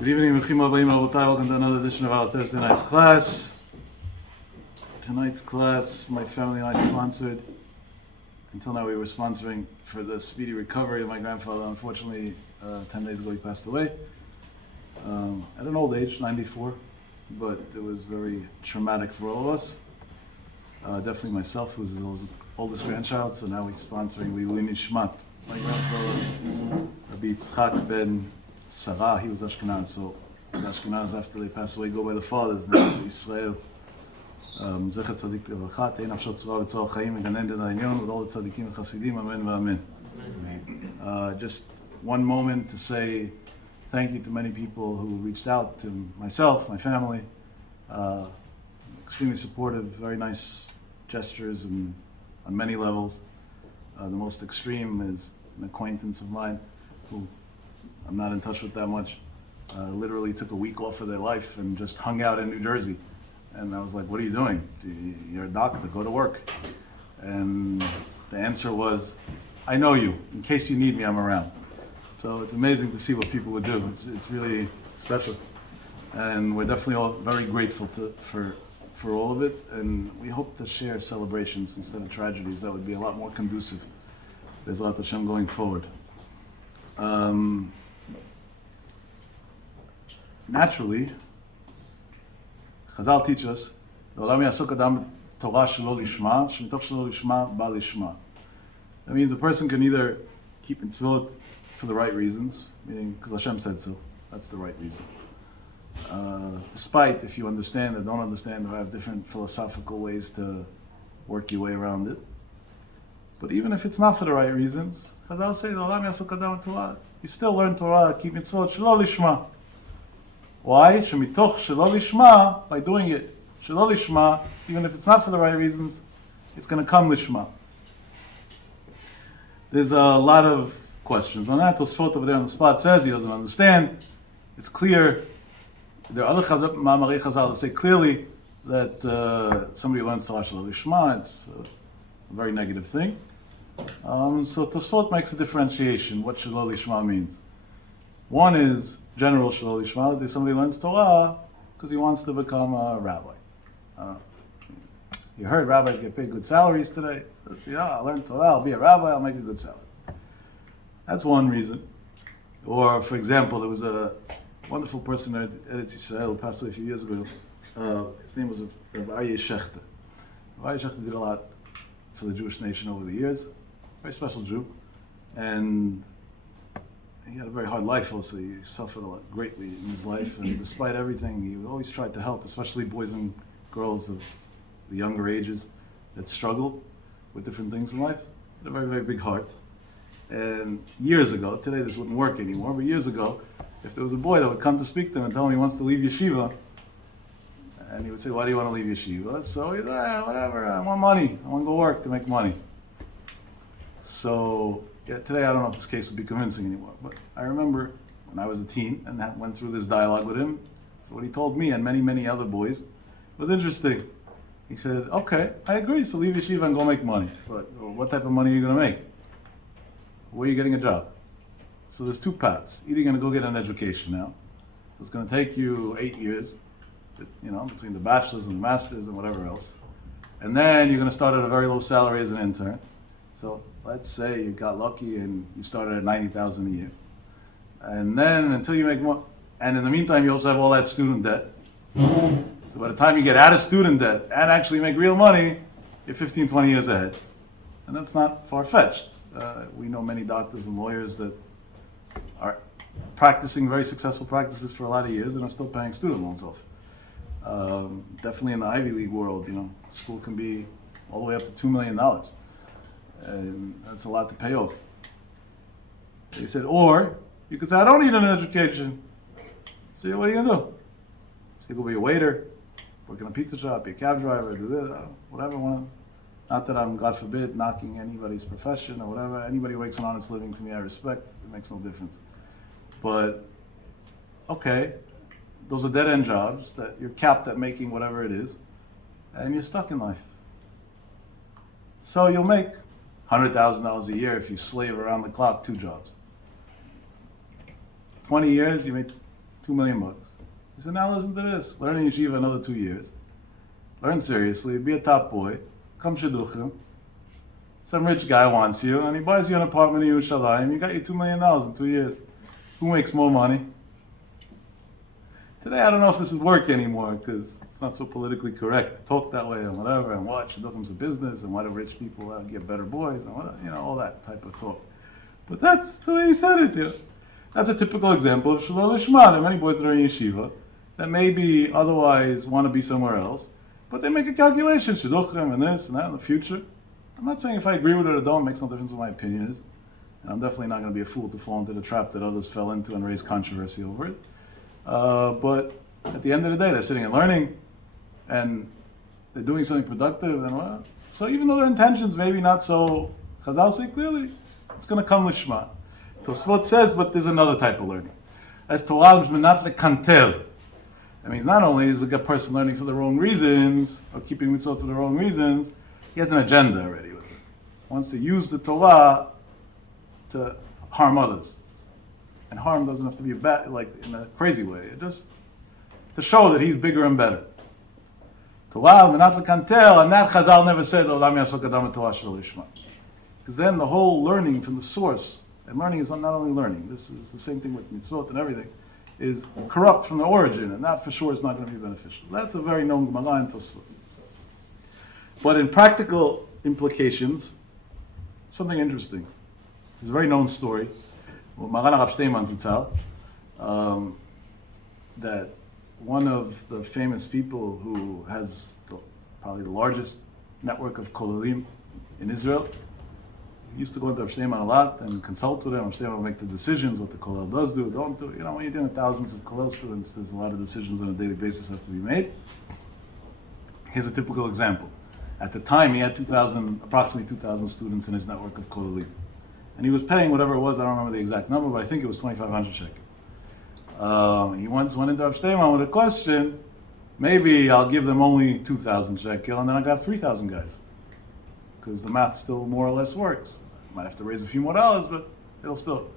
Good evening, welcome to another edition of our Thursday night's class. Tonight's class, my family and I sponsored. Until now we were sponsoring for the speedy recovery of my grandfather. Unfortunately, 10 days ago he passed away. At an old age, 94, but it was very traumatic for all of us. Definitely myself, who's his oldest grandchild, so now we're sponsoring Lili Nishmat. My grandfather, Rabbi Yitzchak ben Sarah, he was Ashkenaz, so the Ashkenaz, after they pass away, go by the fathers, now it's Israel. Zecher Tzadik Levacha, Tein Nafsho Tzura V'Tzor Chaim, and Gan Eden Ha'inyon, with all the Tzadikim and Chasidim, Amen v'Amen. Just one moment to say thank you to many people who reached out to myself, my family. Extremely supportive, very nice gestures and on many levels. The most extreme is an acquaintance of mine who I'm not in touch with that much. Literally took a week off of their life and just hung out in New Jersey. And I was like, what are you doing? You're a doctor, go to work. And the answer was, I know you. In case you need me, I'm around. So it's amazing to see what people would do. It's really special. And we're definitely all very grateful for all of it. And we hope to share celebrations instead of tragedies. That would be a lot more conducive. B'ezrat Hashem going forward. Naturally, Chazal teach us, that means a person can either keep mitzvot for the right reasons, meaning because Hashem said so, that's the right reason. Despite if you understand or don't understand or have different philosophical ways to work your way around it. But even if it's not for the right reasons, Chazal say, you still learn Torah, keep mitzvot, shelo lishma. Why? Shemitoch shelo lishma, by doing it, shelo lishma, even if it's not for the right reasons, it's going to come lishma. There's a lot of questions on that. Tosfot over there on the spot says he doesn't understand. It's clear. There are other Ma'amarei Chazal that say clearly that somebody learns Torah shelo lishma. It's a very negative thing. So Tosfot makes a differentiation, what shelo lishma means. One is general shelo lishma, that somebody learns Torah because he wants to become a rabbi. You heard rabbis get paid good salaries today. I'll learn Torah, I'll be a rabbi, I'll make a good salary. That's one reason. Or, for example, there was a wonderful person at Eretz Yisrael who passed away a few years ago. His name was Rav Yaakov Yagen. Rav Yaakov did a lot for the Jewish nation over the years. Very special Jew. And he had a very hard life also. He suffered a lot greatly in his life, and despite everything, he always tried to help, especially boys and girls of the younger ages that struggled with different things in life. He had a very, very big heart. And years ago, today this wouldn't work anymore, but years ago, if there was a boy that would come to speak to him and tell him he wants to leave yeshiva, and he would say, why do you want to leave yeshiva? So he'd say, whatever, I want money. I want to go work to make money. So, yeah, today I don't know if this case would be convincing anymore, but I remember when I was a teen and went through this dialogue with him. So what he told me and many, many other boys was interesting. He said, okay, I agree, so leave yeshiva and go make money. But what type of money are you going to make? Where are you getting a job? So there's two paths. Either you're going to go get an education now. So it's going to take you 8 years, between the bachelor's and the master's and whatever else. And then you're going to start at a very low salary as an intern. So let's say you got lucky and you started at $90,000 a year. And then until you make more, and in the meantime you also have all that student debt. So by the time you get out of student debt and actually make real money, you're 15, 20 years ahead. And that's not far-fetched. We know many doctors and lawyers that are practicing very successful practices for a lot of years and are still paying student loans off. Definitely in the Ivy League world, school can be all the way up to $2 million. And that's a lot to pay off. They said, or you could say, I don't need an education. So what are you going to do? So you go be a waiter, work in a pizza shop, be a cab driver, do this, whatever. Not that I'm, God forbid, knocking anybody's profession or whatever. Anybody who makes an honest living, to me, I respect. It makes no difference. But, okay, those are dead-end jobs that you're capped at making whatever it is, and you're stuck in life. So you'll make $100,000 a year if you slave around the clock 2 jobs. 20 years, you make $2 million. He said, now listen to this. Learn in yeshiva another 2 years. Learn seriously, be a top boy, come shidduchim. Some rich guy wants you, and he buys you an apartment in Yerushalayim. You got your $2 million in 2 years. Who makes more money? Today, I don't know if this would work anymore because it's not so politically correct to talk that way and whatever, and what shidduchim's a business, and why do rich people get better boys, and what, all that type of talk. But that's the way he said it. That's a typical example of shalol lishma. There are many boys that are in yeshiva that maybe otherwise want to be somewhere else, but they make a calculation, shidduchim and this and that in the future. I'm not saying if I agree with it or don't, it makes no difference what my opinion is. And I'm definitely not going to be a fool to fall into the trap that others fell into and raise controversy over it. But at the end of the day, they're sitting and learning, and they're doing something productive. And so even though their intentions maybe not so, Chazal say clearly, it's going to come lishma. Tosfot says, but there's another type of learning. As Torah not lekantel. That means not only is a person learning for the wrong reasons, or keeping mitzvot for the wrong reasons, he has an agenda already with it. He wants to use the Torah to harm others. And harm doesn't have to be bad, like in a crazy way. It just to show that he's bigger and better. Torah, menat lekantel, and that Chazal never said, Olam yasok adam Torah shel lishma. Because then the whole learning from the source, and learning is not only learning, this is the same thing with mitzvot and everything, is corrupt from the origin, and that for sure is not going to be beneficial. That's a very known Gemara in Tosfot. But in practical implications, something interesting. There's a very known story. Maran Rav Shteiman Zitzal, that one of the famous people who has probably the largest network of kolelim in Israel, used to go into Rav Shteiman a lot and consult with him. Rav Shteiman would make the decisions, what the kollel does do, don't do. When you're dealing with thousands of kollel students, there's a lot of decisions on a daily basis that have to be made. Here's a typical example. At the time, he had approximately 2,000 students in his network of kolelim. And he was paying whatever it was, I don't remember the exact number, but I think it was 2,500 shekel. He once went into Rav Shteiman with a question, maybe I'll give them only 2,000 shekel, and then I got 3,000 guys. Because the math still more or less works. Might have to raise a few more dollars, but it'll still.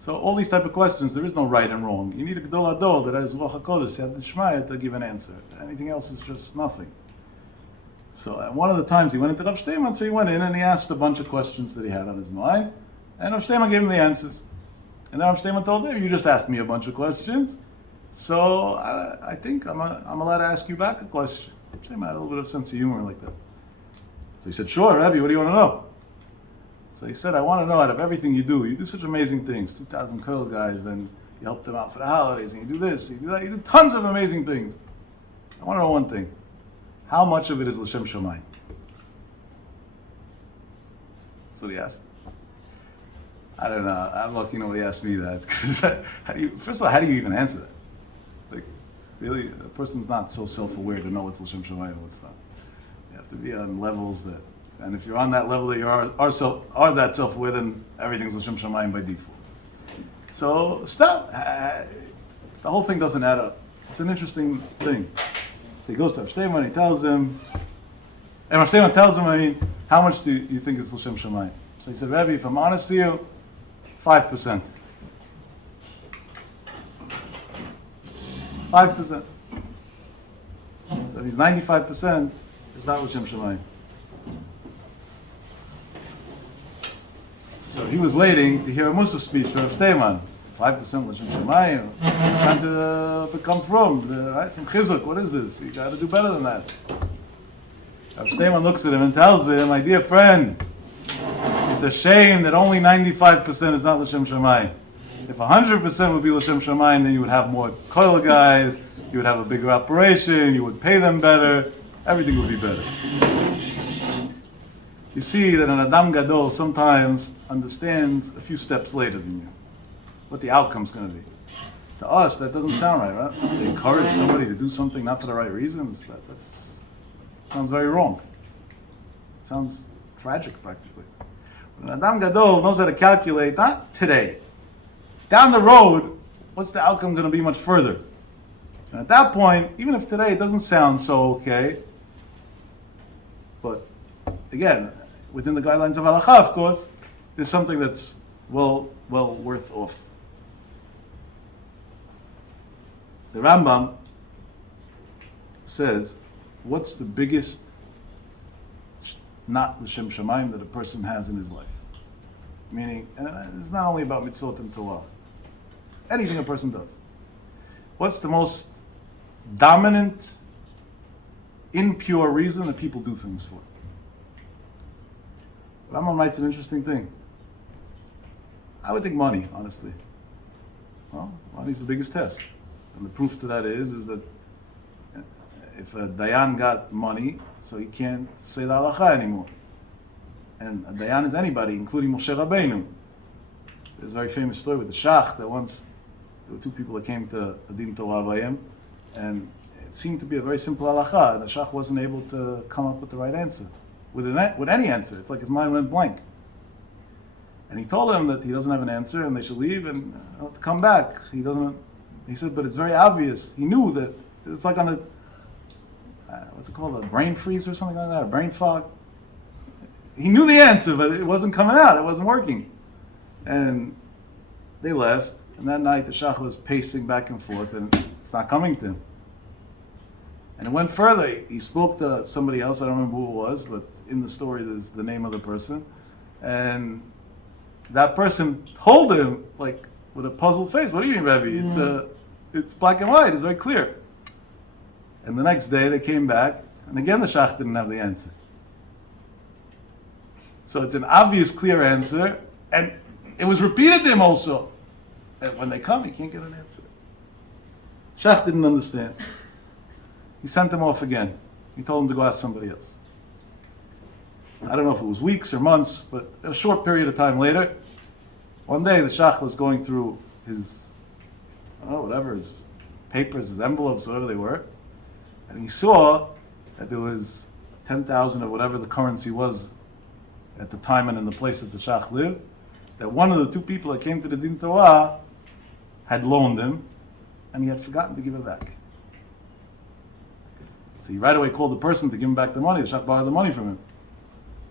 So all these type of questions, there is no right and wrong. You need a Gedol Adol that has Ruach HaKodesh, Yad Nishmaya, to give an answer. Anything else is just nothing. So at one of the times he went into Rav Shteiman, so he went in and he asked a bunch of questions that he had on his mind, and Rav Shteiman gave him the answers. And then Rav Shteiman told him, you just asked me a bunch of questions, so I think I'm allowed to ask you back a question. Rav Shteiman had a little bit of sense of humor like that. So he said, sure, Rabbi, what do you want to know? So he said, I want to know out of everything you do such amazing things, 2,000 Koil guys, and you help them out for the holidays, and you do this, you do that, you do tons of amazing things. I want to know one thing. How much of it is L'Shem Shamayim? That's what he asked. I don't know. I'm lucky nobody asked me that. Because first of all, how do you even answer that? Like, really, a person's not so self-aware to know what's L'Shem Shamayim and what's not. You have to be on levels that, and if you're on that level that you are that self-aware, then everything's L'Shem Shamayim by default. So stop. The whole thing doesn't add up. It's an interesting thing. So he goes to Rav Shteiman, he tells him, and Rav Shteiman tells him, how much do you think is L'Shem Shamayim? So he said, Rebbe, if I'm honest to you, 5%. 5%. So he's 95%, it's not L'Shem Shamayim. So he was waiting to hear a Musa speech from Rav Shteiman. 5% L'Shem Shamayim. It's time to come from, right? Some chizuk, what is this? You got to do better than that. Rav Shteiman looks at him and tells him, my dear friend, it's a shame that only 95% is not L'Shem Shamayim. If 100% would be L'Shem Shamayim, then you would have more koil guys, you would have a bigger operation, you would pay them better, everything would be better. You see that an Adam Gadol sometimes understands a few steps later than you, what the outcome's going to be. To us, that doesn't sound right? To encourage somebody to do something not for the right reasons, that sounds very wrong. It sounds tragic, practically. When an Adam Gadol knows how to calculate, not today, down the road, what's the outcome going to be much further? And at that point, even if today it doesn't sound so okay, but again, within the guidelines of halakha, of course, there's something that's well worth off. The Rambam says, what's the biggest not l'shem shamayim that a person has in his life? Meaning, and it's not only about mitzvot and Torah. Anything a person does. What's the most dominant, impure reason that people do things for? Rambam writes an interesting thing. I would think money, honestly. Well, money's the biggest test. And the proof to that is that if a Dayan got money, so he can't say the halacha anymore. And a Dayan is anybody, including Moshe Rabbeinu. There's a very famous story with the Shach that once there were two people that came to Adin Torah Vayim, and it seemed to be a very simple halacha, and the Shach wasn't able to come up with the right answer. With any answer. It's like his mind went blank. And he told them that he doesn't have an answer and they should leave and come back. He said, but it's very obvious. He knew that it's like on a, what's it called, a brain freeze or something like that, a brain fog. He knew the answer, but it wasn't coming out, it wasn't working. And they left, and that night the Shach was pacing back and forth and it's not coming to him. And it went further. He spoke to somebody else, I don't remember who it was, but in the story there's the name of the person. And that person told him, like, with a puzzled face, what do you mean, Rebbe? It's black and white, it's very clear. And the next day they came back, and again the Shach didn't have the answer. So it's an obvious, clear answer, and it was repeated to him also. And when they come, he can't get an answer. Shach didn't understand. He sent him off again. He told him to go ask somebody else. I don't know if it was weeks or months, but a short period of time later, one day the Shach was going through his, his papers, his envelopes, whatever they were, and he saw that there was 10,000 or whatever the currency was at the time and in the place that the Shach lived, that one of the two people that came to the Din Torah had loaned him, and he had forgotten to give it back. So he right away called the person to give him back the money. The Shach borrowed the money from him.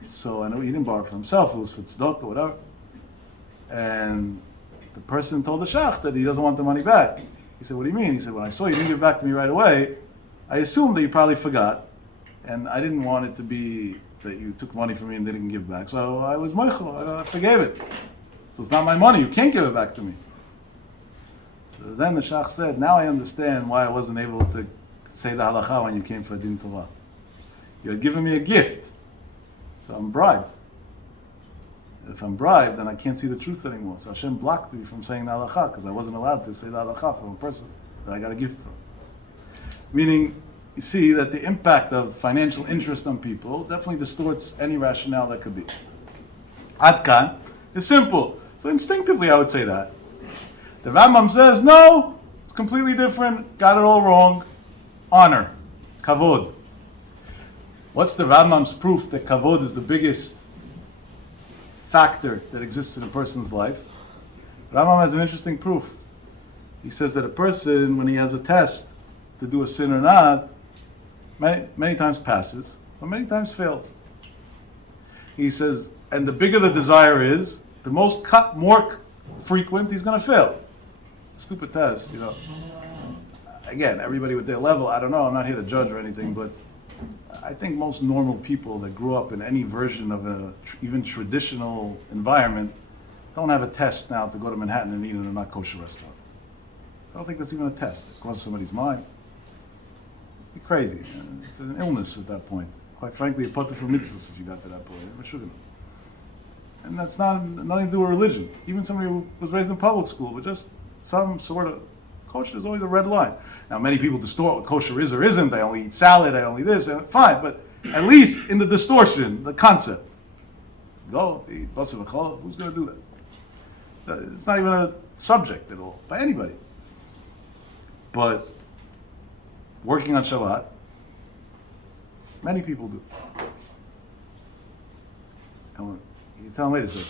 So I know he didn't borrow it for himself, it was for tzedakah or whatever. And the person told the Shach that he doesn't want the money back. He said, what do you mean? He said, when I saw you didn't give it back to me right away, I assumed that you probably forgot. And I didn't want it to be that you took money from me and didn't give it back. So I was moichel, I forgave it. So it's not my money, you can't give it back to me. So then the Shach said, now I understand why I wasn't able to say the halacha when you came for Din Torah. You had given me a gift, so I'm bribed. If I'm bribed, then I can't see the truth anymore. So Hashem blocked me from saying the halacha because I wasn't allowed to say the halacha from a person that I got a gift from. Meaning, you see that the impact of financial interest on people definitely distorts any rationale that could be. Ad kan is simple. So instinctively I would say that. The Rambam says, no, it's completely different, got it all wrong. Honor, kavod. What's the Rambam's proof that kavod is the biggest factor that exists in a person's life? Rambam has an interesting proof. He says that a person, when he has a test to do a sin or not, many times passes, but many times fails. He says, and the bigger the desire is, the more frequent he's going to fail. Stupid test, Again, everybody with their level, I don't know, I'm not here to judge or anything, but I think most normal people that grew up in any version of a even traditional environment don't have a test now to go to Manhattan and eat in a not kosher restaurant. I don't think that's even a test. It crosses somebody's mind. It'd be crazy. It's an illness at that point. Quite frankly, a potter for mitzvahs if you got to that point. It shouldn't. And that's nothing to do with religion. Even somebody who was raised in public school, but just some sort of kosher is always a red line. Now, many people distort what kosher is or isn't. They only eat salad, they only this, fine. But at least in the distortion, the concept. Go, eat basar v'cholov, who's going to do that? It's not even a subject at all, by anybody. But working on Shabbat, many people do. And you tell them, wait a second.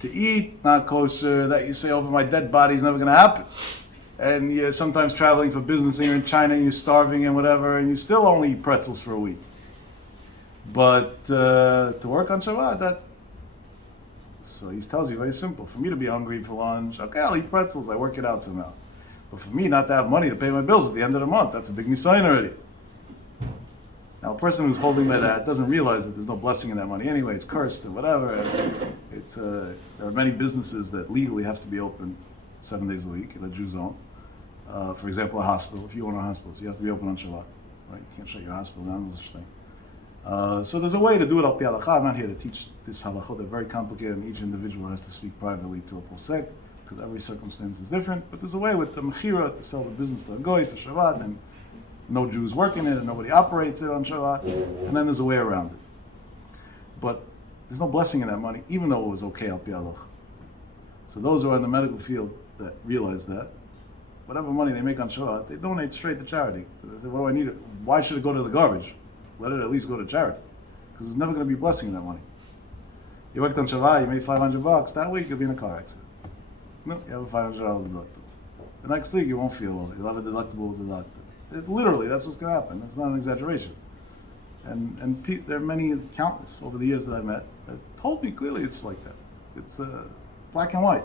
To eat not kosher, that you say over my dead body is never going to happen. And you're sometimes traveling for business and you're in China and you're starving and whatever, and you still only eat pretzels for a week. But to work on Shabbat, so he tells you very simple. For me to be hungry for lunch, okay, I'll eat pretzels, I work it out somehow. But for me not to have money to pay my bills at the end of the month, that's a big misayin already. Now, a person who's holding by that doesn't realize that there's no blessing in that money anyway. It's cursed or whatever. There are many businesses that legally have to be open 7 days a week that Jews own. For example, a hospital. If you own a hospital, so you have to be open on Shabbat. Right? You can't shut your hospital down. There's such thing. So there's a way to do it al pi halakha. I'm not here to teach this halachot. They're very complicated, and each individual has to speak privately to a posek because every circumstance is different. But there's a way with the mechira to sell the business to a goy for Shabbat, and no Jews work in it, and nobody operates it on Shabbat, and then there's a way around it. But there's no blessing in that money, even though it was okay al pi halakha. So those who are in the medical field that realize that, whatever money they make on Shabbat, they donate straight to charity. They say, what do I need it? Why should it go to the garbage? Let it at least go to charity. Because there's never going to be blessing in that money. You worked on Shabbat, you made $500, that week you'll be in a car accident. No, you have a $500 deductible. The next week you won't feel well. You'll have a deductible deducted. Literally, that's what's going to happen. That's not an exaggeration. And there are many, countless, over the years that I've met, that told me clearly it's like that. It's black and white.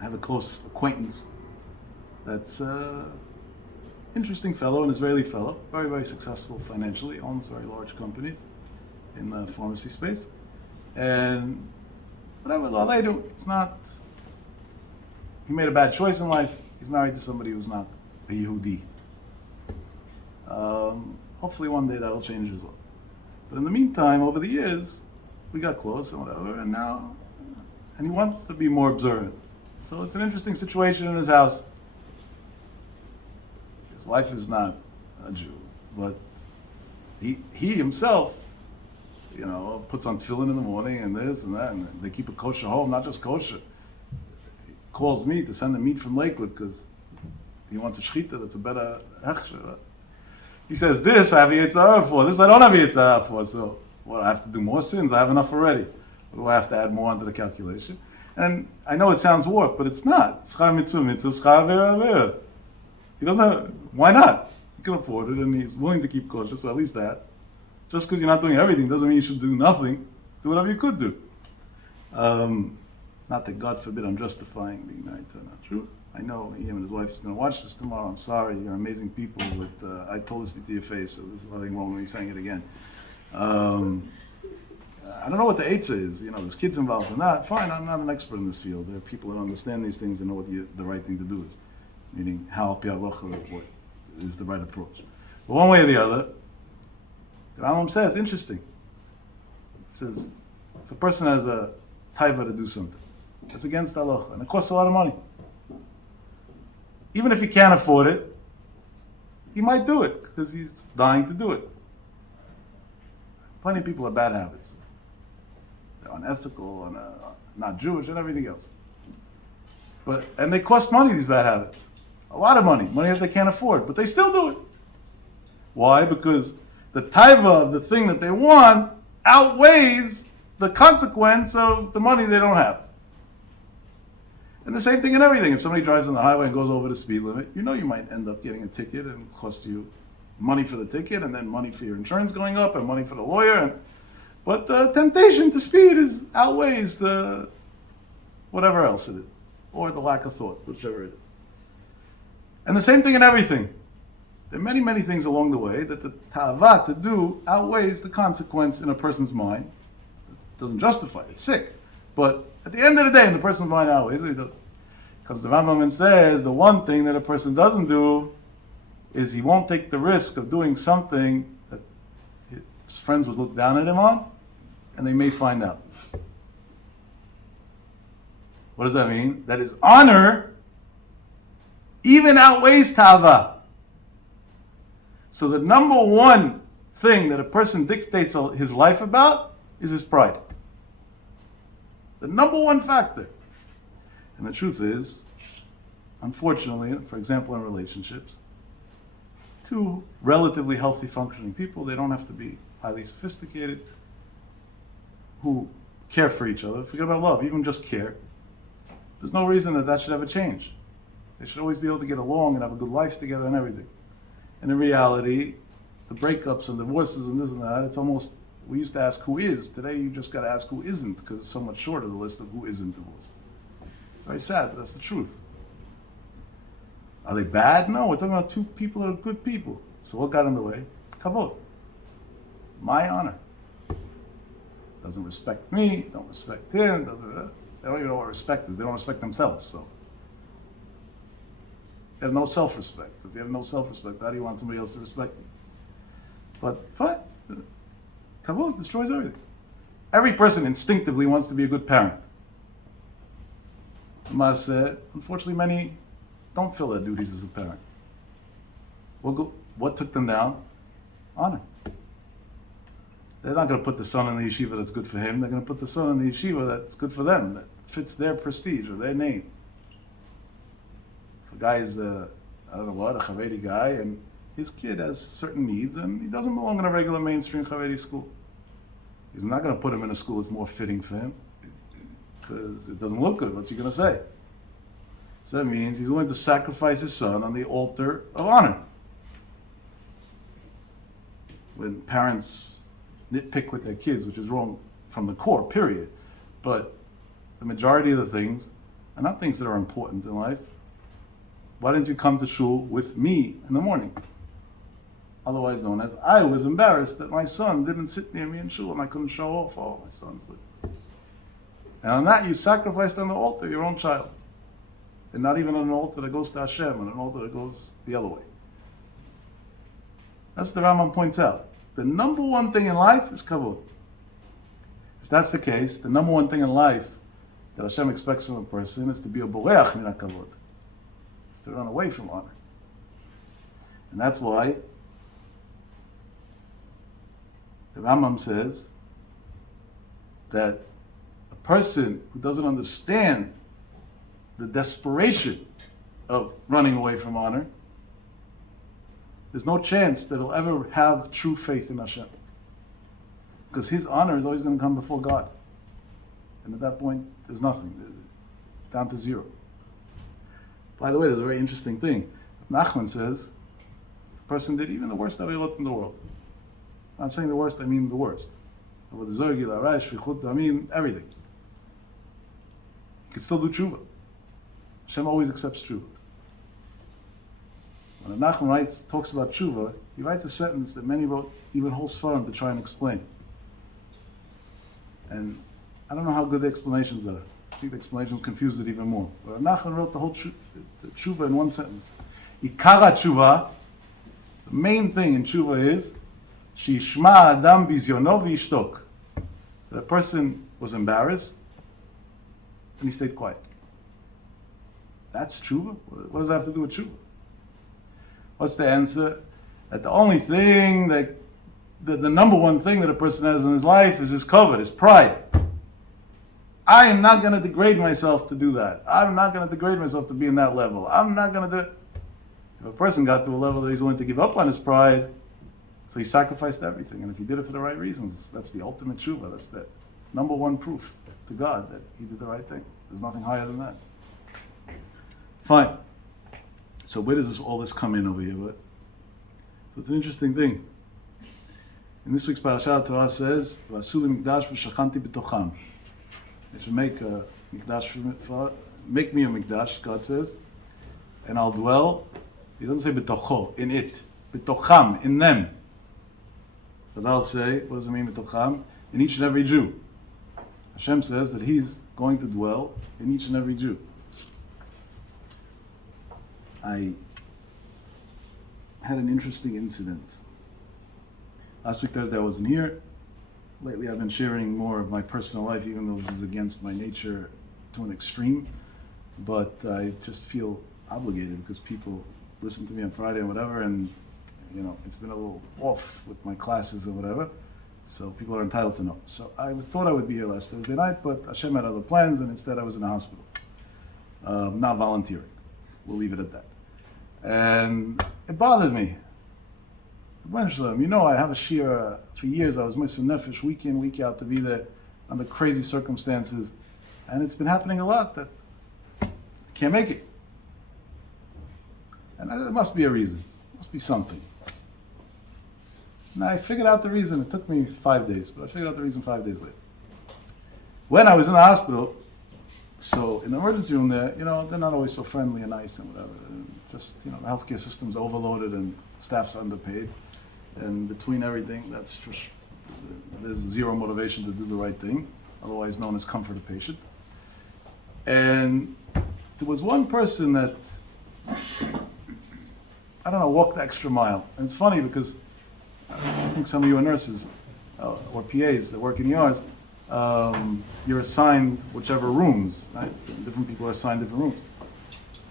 I have a close acquaintance that's interesting fellow, an Israeli fellow, very, very successful financially, owns very large companies in the pharmacy space. And whatever they do, it's not, he made a bad choice in life. He's married to somebody who's not a Yehudi. Hopefully one day that'll change as well. But in the meantime, over the years, we got close and whatever, and he wants to be more observant. So it's an interesting situation in his house. His wife is not a Jew, but he himself, puts on tefillin in the morning and this and that, and they keep a kosher home, not just kosher. He calls me to send the meat from Lakewood because he wants a shechita that's a better hechsher. He says, this I have a yitzhara for, this I don't have a yitzhara for, so what, I have to do more sins? I have enough already. Or do I have to add more onto the calculation? And I know it sounds warped, but it's not. Schar mitzvah mitzvah, schar avera avera. He doesn't have, why not? He can afford it and he's willing to keep kosher, so at least that. Just because you're not doing everything doesn't mean you should do nothing. Do whatever you could do. Not that, God forbid, I'm justifying being married to not true. I know him and his wife is going to watch this tomorrow. I'm sorry, you're amazing people, but I told this to your face, so there's nothing wrong with me saying it again. I don't know what the eitzah is. There's kids involved in that. Fine, I'm not an expert in this field. There are people that understand these things and know what the right thing to do is. Meaning, how what is the right approach. But one way or the other, the Rambam says, interesting. It says, if a person has a taiva to do something, it's against halacha, and it costs a lot of money. Even if he can't afford it, he might do it, because he's dying to do it. Plenty of people have bad habits. They're unethical, and not Jewish, and everything else. And they cost money, these bad habits. A lot of money that they can't afford, but they still do it. Why? Because the taiva of the thing that they want outweighs the consequence of the money they don't have. And the same thing in everything. If somebody drives on the highway and goes over the speed limit, you might end up getting a ticket and cost you money for the ticket, and then money for your insurance going up, and money for the lawyer. But the temptation to speed outweighs the whatever else it is, or the lack of thought, whichever it is. And the same thing in everything. There are many, many things along the way that the ta'ava to do outweighs the consequence in a person's mind. It doesn't justify it. It's sick. But at the end of the day, in the person's mind outweighs it. Comes the Rambam and says the one thing that a person doesn't do is he won't take the risk of doing something that his friends would look down at him on, and they may find out. What does that mean? That his honor even outweighs ta'ava. So the number one thing that a person dictates his life about is his pride. The number one factor. And the truth is, unfortunately, for example, in relationships, two relatively healthy functioning people, they don't have to be highly sophisticated, who care for each other, forget about love, even just care. There's no reason that should ever change. They should always be able to get along and have a good life together and everything. And in reality, the breakups and divorces and this and that, it's almost, we used to ask who is. Today you just got to ask who isn't, because it's so much shorter, the list of who isn't divorced. It's very sad, but that's the truth. Are they bad? No, we're talking about two people that are good people. So what got in the way? Kavod. My honor. Doesn't respect me, don't respect him, they don't even know what respect is. They don't respect themselves, so. You have no self-respect. If you have no self-respect, how do you want somebody else to respect you? But fine. Kavod destroys everything. Every person instinctively wants to be a good parent. Unfortunately, many don't fill their duties as a parent. What took them down? Honor. They're not going to put the son in the yeshiva that's good for him. They're going to put the son in the yeshiva that's good for them, that fits their prestige or their name. If a guy is, I don't know what, a Haredi guy, and his kid has certain needs, and he doesn't belong in a regular mainstream Haredi school. He's not going to put him in a school that's more fitting for him, because it doesn't look good. What's he going to say? So that means he's willing to sacrifice his son on the altar of honor. When parents nitpick with their kids, which is wrong from the core, period, but the majority of the things are not things that are important in life. Why didn't you come to shul with me in the morning? Otherwise known as, I was embarrassed that my son didn't sit near me in shul and I couldn't show off all my son's with. And on that, you sacrificed on the altar your own child. And not even on an altar that goes to Hashem, on an altar that goes the other way. That's the Rambam points out. The number one thing in life is kavod. If that's the case, the number one thing in life that Hashem expects from a person is to be a boreach min kavod. Is to run away from honor. And that's why the Rambam says that a person who doesn't understand the desperation of running away from honor, there's no chance that he'll ever have true faith in Hashem. Because his honor is always going to come before God. And at that point, there's nothing. Down to zero. By the way, there's a very interesting thing. Nachman says, a person did even the worst avirot in the world. I'm saying the worst, I mean the worst. I mean everything. He can still do tshuva. Hashem always accepts tshuva. When Nachman talks about tshuva, he writes a sentence that many wrote even whole svarim to try and explain. And I don't know how good the explanations are. I think the explanations confused it even more. But Nachman wrote the whole tshuva in one sentence. Ikara tshuva, the main thing in tshuva is Shishma Adam Bizyono V'Yishtok. That a person was embarrassed and he stayed quiet. That's tshuva? What does that have to do with tshuva? What's the answer? That the only thing that, the number one thing that a person has in his life is his covet, his pride. I am not going to degrade myself to do that. I'm not going to degrade myself to be in that level. I'm not going to do... If a person got to a level that he's willing to give up on his pride, so he sacrificed everything. And if he did it for the right reasons, that's the ultimate tshuva. That's the number one proof to God that he did the right thing. There's nothing higher than that. Fine. So where does all this come in over here? So it's an interesting thing. In this week's parashat, Torah says, "V'asu li mikdash v'shachanti b'tocham." It should make a mikdash make me a mikdash, God says, and I'll dwell. He doesn't say b'tocho, in it, b'tocham, in them. But I'll say, what does it mean b'tocham? In each and every Jew. Hashem says that He's going to dwell in each and every Jew. I had an interesting incident. Last week, Thursday, I wasn't here. Lately, I've been sharing more of my personal life, even though this is against my nature to an extreme. But I just feel obligated because people listen to me on Friday or whatever, and it's been a little off with my classes or whatever. So people are entitled to know. So I thought I would be here last Thursday night, but Hashem had other plans, and instead I was in a hospital, not volunteering. We'll leave it at that. And it bothered me. I have a shir for years. I was Moshe Nefesh week in, week out to be there under crazy circumstances. And it's been happening a lot that I can't make it. And there must be a reason. There must be something. And I figured out the reason. It took me 5 days, but I figured out the reason 5 days later. When I was in the hospital, so in the emergency room there, they're not always so friendly and nice and whatever. And Just, the healthcare system's overloaded and staff's underpaid. And between everything, there's zero motivation to do the right thing, otherwise known as comfort a patient. And there was one person that, I don't know, walked the extra mile. And it's funny because I think some of you are nurses or PAs that work in ERs. You're assigned whichever rooms, right? Different people are assigned different rooms.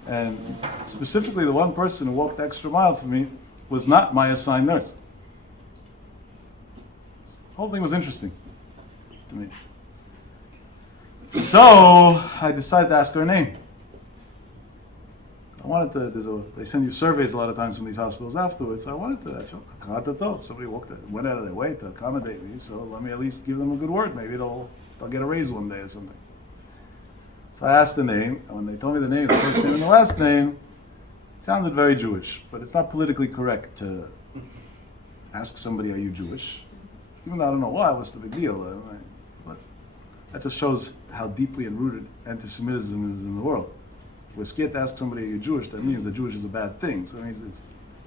And specifically, the one person who walked the extra mile for me was not my assigned nurse. The whole thing was interesting to me. So I decided to ask her name. I wanted to, they send you surveys a lot of times from these hospitals afterwards, so I felt, somebody went out of their way to accommodate me, so let me at least give them a good word. Maybe they'll get a raise one day or something. So I asked the name, and when they told me the name, the first name and the last name, it sounded very Jewish, but it's not politically correct to ask somebody, are you Jewish? Even though I don't know why, what's the big deal? But that just shows how deeply enrooted anti-Semitism is in the world. If we're scared to ask somebody, are you Jewish? That means that Jewish is a bad thing. So it means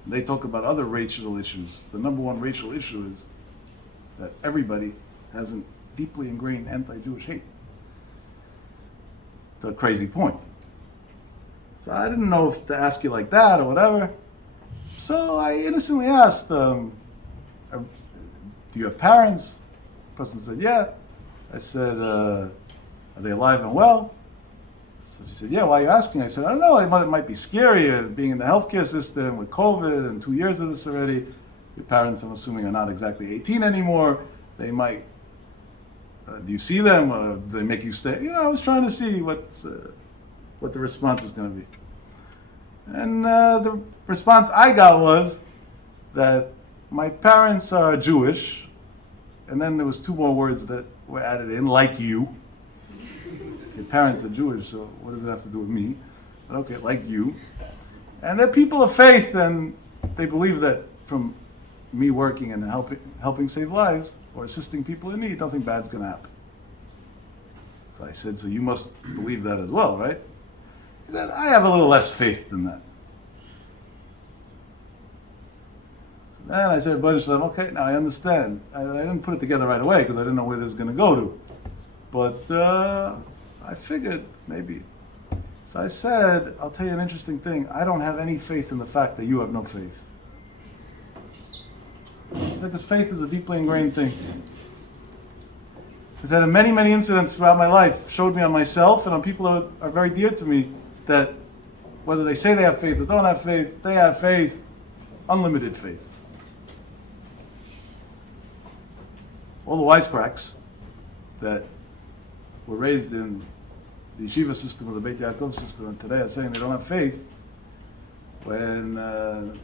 they talk about other racial issues. The number one racial issue is that everybody has a deeply ingrained anti-Jewish hate. To a crazy point. So I didn't know if to ask you like that or whatever. So I innocently asked, do you have parents? The person said, yeah. I said, are they alive and well? So she said, yeah, why are you asking? I said, I don't know, it might be scary being in the healthcare system with COVID and 2 years of this already. Your parents, I'm assuming, are not exactly 18 anymore. They might, do you see them? Do they make you stay? I was trying to see what the response is going to be. And the response I got was that my parents are Jewish, and then there was 2 more words that were added in, like you. Your parents are Jewish, so what does it have to do with me? But okay, like you. And they're people of faith, and they believe that from me working and helping save lives, or assisting people in need, nothing bad's going to happen. So I said, so you must believe that as well, right? He said, I have a little less faith than that. So then I said, okay, now I understand. I didn't put it together right away because I didn't know where this is going to go to. But I figured maybe. So I said, I'll tell you an interesting thing. I don't have any faith in the fact that you have no faith. Because faith is a deeply ingrained thing. It's that in many, many incidents throughout my life showed me on myself and on people that are very dear to me that whether they say they have faith or don't have faith, they have faith, unlimited faith. All the wisecracks that were raised in the yeshiva system or the Beit Yaakov system and today are saying they don't have faith when,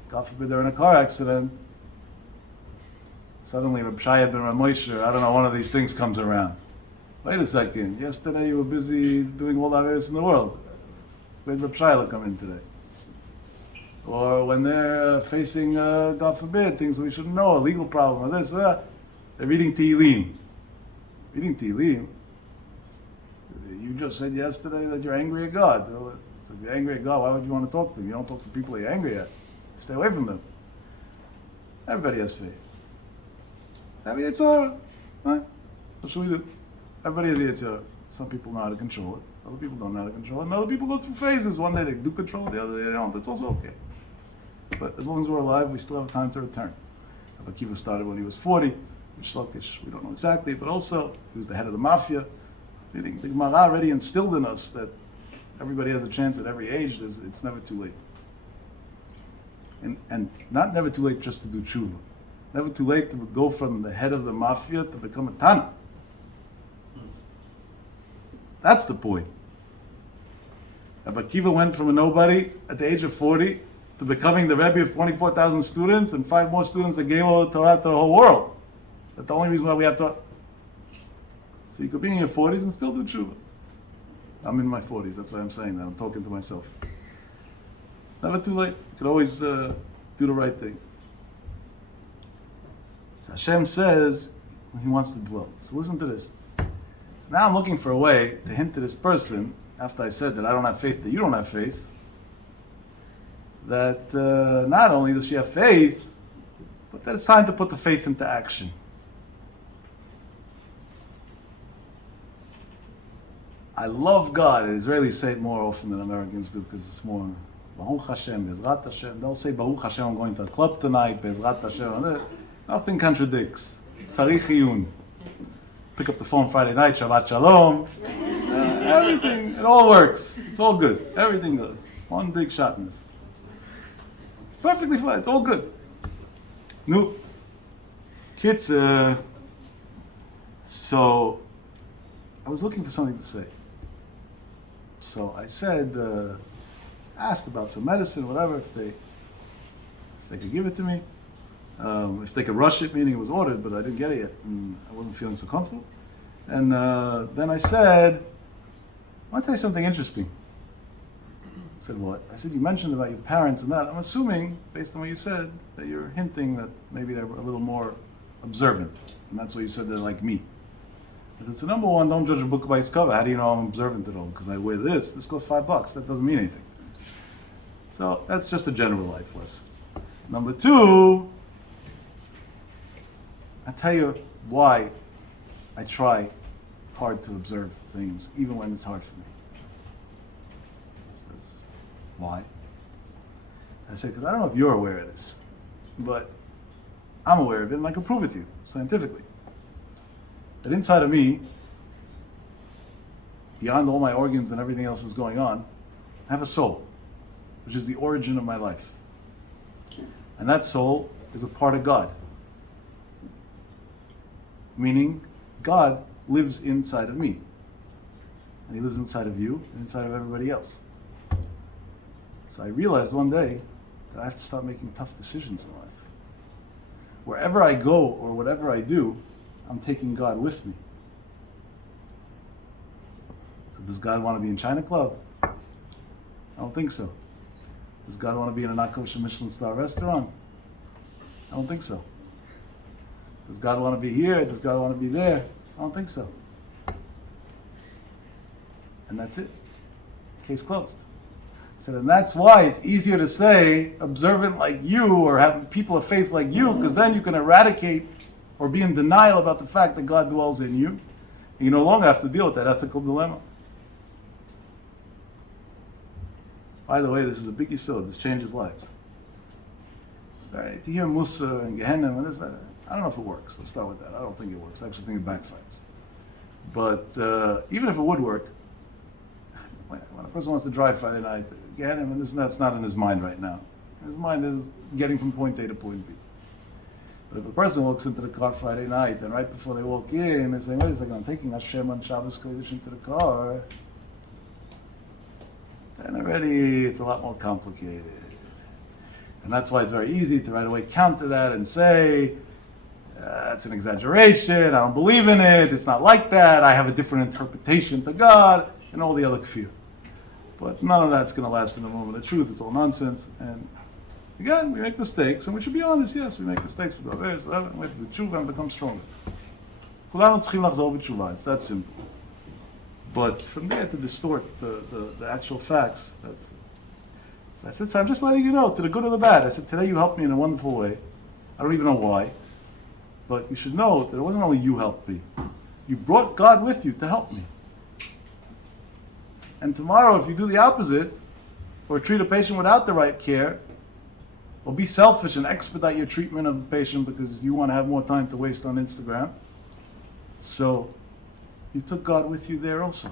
God forbid, they're in a car accident. Suddenly, Reb Shaya ben Rav Moshe, I don't know, one of these things comes around. Wait a second, yesterday you were busy doing all the averos in the world. Where'd Reb Shaya come in today? Or when they're facing, God forbid, things we shouldn't know, a legal problem or this, they're reading Tehillim. Reading Tehillim? You just said yesterday that you're angry at God. So if you're angry at God, why would you want to talk to them? You don't talk to people you're angry at. Stay away from them. Everybody has faith. I mean, it's all right. What should we do? Everybody has the Yitzhak. Some people know how to control it. Other people don't know how to control it. And other people go through phases. One day they do control it, the other day they don't. That's also okay. But as long as we're alive, we still have time to return. Rav Akiva started when he was 40. Shlokish, we don't know exactly, but also he was the head of the mafia. The Gemara already instilled in us that everybody has a chance at every age. It's never too late. And not never too late just to do tshuva. Never too late to go from the head of the mafia to become a Tana. That's the point. Rav Akiva went from a nobody at the age of 40 to becoming the Rebbe of 24,000 students and 5 more students that gave all the Torah to the whole world. That's the only reason why we have Torah. So you could be in your 40s and still do tshuva. I'm in my 40s, that's why I'm saying that. I'm talking to myself. It's never too late. You could always do the right thing. So Hashem says He wants to dwell. So listen to this. So now I'm looking for a way to hint to this person, after I said that I don't have faith, that you don't have faith, that not only does she have faith, but that it's time to put the faith into action. I love God, and Israelis say it more often than Americans do because it's more Baruch Hashem, Bezrat Hashem. They'll say Baruch Hashem, I'm going to a club tonight, Bezrat Hashem. Nothing contradicts. Tzarich Iyun. Pick up the phone Friday night, Shabbat Shalom. Everything, it all works. It's all good. Everything goes. One big shotness. It's perfectly fine. It's all good. No. Kids, so I was looking for something to say. So I said, asked about some medicine, whatever, if they could give it to me. If they could rush it, meaning it was ordered, but I didn't get it yet, and I wasn't feeling so comfortable. And then I said, I want to tell you something interesting. I said, what? I said, you mentioned about your parents and that. I'm assuming, based on what you said, that you're hinting that maybe they're a little more observant. And that's why you said they're like me. I said, so number one, don't judge a book by its cover. How do you know I'm observant at all? Because I wear this. This costs $5. That doesn't mean anything. So that's just a general life lesson. Number two, I'll tell you why I try hard to observe things, even when it's hard for me. Why? I said, because I don't know if you're aware of this, but I'm aware of it, and I can prove it to you scientifically. That inside of me, beyond all my organs and everything else that's going on, I have a soul, which is the origin of my life. And that soul is a part of God. Meaning, God lives inside of me. And He lives inside of you and inside of everybody else. So I realized one day that I have to start making tough decisions in life. Wherever I go or whatever I do, I'm taking God with me. So does God want to be in China Club? I don't think so. Does God want to be in a not kosher Michelin star restaurant? I don't think so. Does God want to be here? Does God want to be there? I don't think so. And that's it. Case closed. I said, and that's why it's easier to say observant like you or have people of faith like you, because then you can eradicate or be in denial about the fact that God dwells in you. And you no longer have to deal with that ethical dilemma. By the way, this is a big yisod. This changes lives. To hear Musa and Gehenna and this, I don't know if it works. Let's start with that. I don't think it works. I actually think it backfires. But even if it would work, when a person wants to drive Friday night, Gehenna and this and that's not in his mind right now. His mind is getting from point A to point B. But if a person walks into the car Friday night and right before they walk in, they say, wait a second, I'm taking Hashem on Shabbos Kodesh into the car, then already it's a lot more complicated. And that's why it's very easy to right away counter that and say, it's an exaggeration, I don't believe in it, it's not like that, I have a different interpretation to God, and all the other kfir. But none of that's going to last in a moment of truth, it's all nonsense. And again, we make mistakes, and we should be honest, yes, we make mistakes, we do others, whatever, and we have to do tshuva and become stronger. It's that simple. But from there to distort the actual facts, that's... So I said, so I'm just letting you know, to the good or the bad. I said, today you helped me in a wonderful way. I don't even know why. But you should know that it wasn't only you helped me. You brought God with you to help me. And tomorrow, if you do the opposite, or treat a patient without the right care, or be selfish and expedite your treatment of the patient because you want to have more time to waste on Instagram, so you took God with you there also.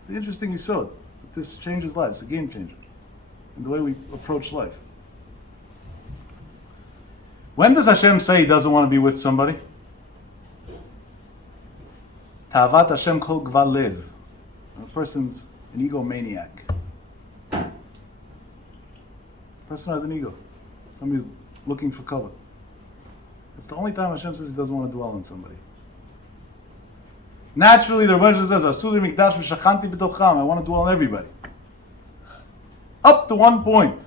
It's an interesting yisod. This changes lives. It's a game changer in the way we approach life. When does Hashem say He doesn't want to be with somebody? Ta'avat Hashem kol gval lev. A person's an egomaniac. A person has an ego. Somebody's looking for cover. It's the only time Hashem says He doesn't want to dwell in somebody. Naturally, the Rebbe says, "Asuli mikdash v'shachanti b'tocham." I want to dwell on everybody. Up to one point.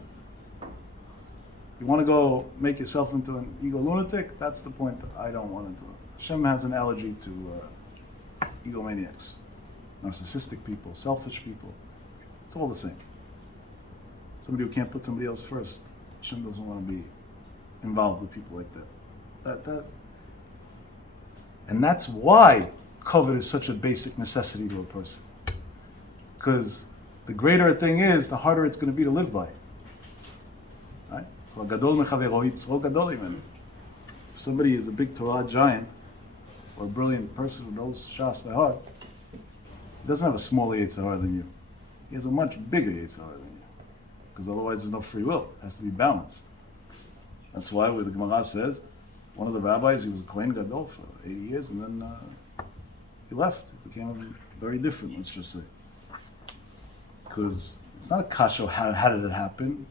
You want to go make yourself into an ego lunatic? That's the point that I don't want to do. Hashem has an allergy to egomaniacs, narcissistic people, selfish people. It's all the same. somebody who can't put somebody else first. Hashem doesn't want to be involved with people like that. And that's why kavod is such a basic necessity to a person. Because the greater a thing is, the harder it's going to be to live by. Right? If somebody is a big Torah giant, or a brilliant person who knows Shas by heart, he doesn't have a smaller Yetzer Hara than you. He has a much bigger Yetzer Hara than you. Because otherwise there's no free will. It has to be balanced. That's why the Gemara says, one of the rabbis, he was a Kohen Gadol for 80 years, and then he left. He became very different, let's just say. Because it's not a kasha, how did it happen?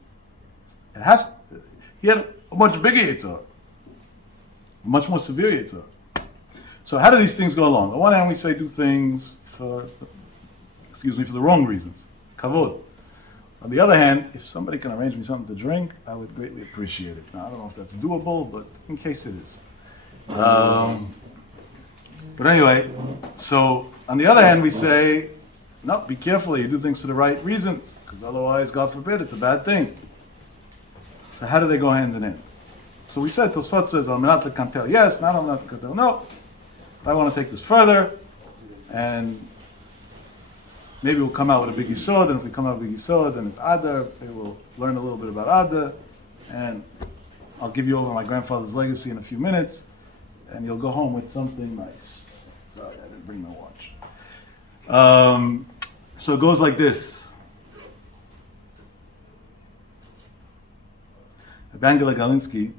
He had a much bigger Yetzer Hara, a much more severe Yetzer Hara. So how do these things go along? On one hand, we say do things for the wrong reasons. Kavod. On the other hand, if somebody can arrange me something to drink, I would greatly appreciate it. Now, I don't know if that's doable, but in case it is. But anyway, so on the other hand, we say, no, be careful, you do things for the right reasons, because otherwise, God forbid, it's a bad thing. So how do they go hand in hand? So we said, Tosfot says, Al-Minat L'Kantel, yes, not Al-Minat L'Kantel, no. I want to take this further, and maybe we'll come out with a big yisod, and if we come out with a big yisod, then it's Adar, maybe we'll learn a little bit about Adar, and I'll give you over my grandfather's legacy in a few minutes, and you'll go home with something nice. Sorry, I didn't bring my watch. So it goes like this. Bangala Galinsky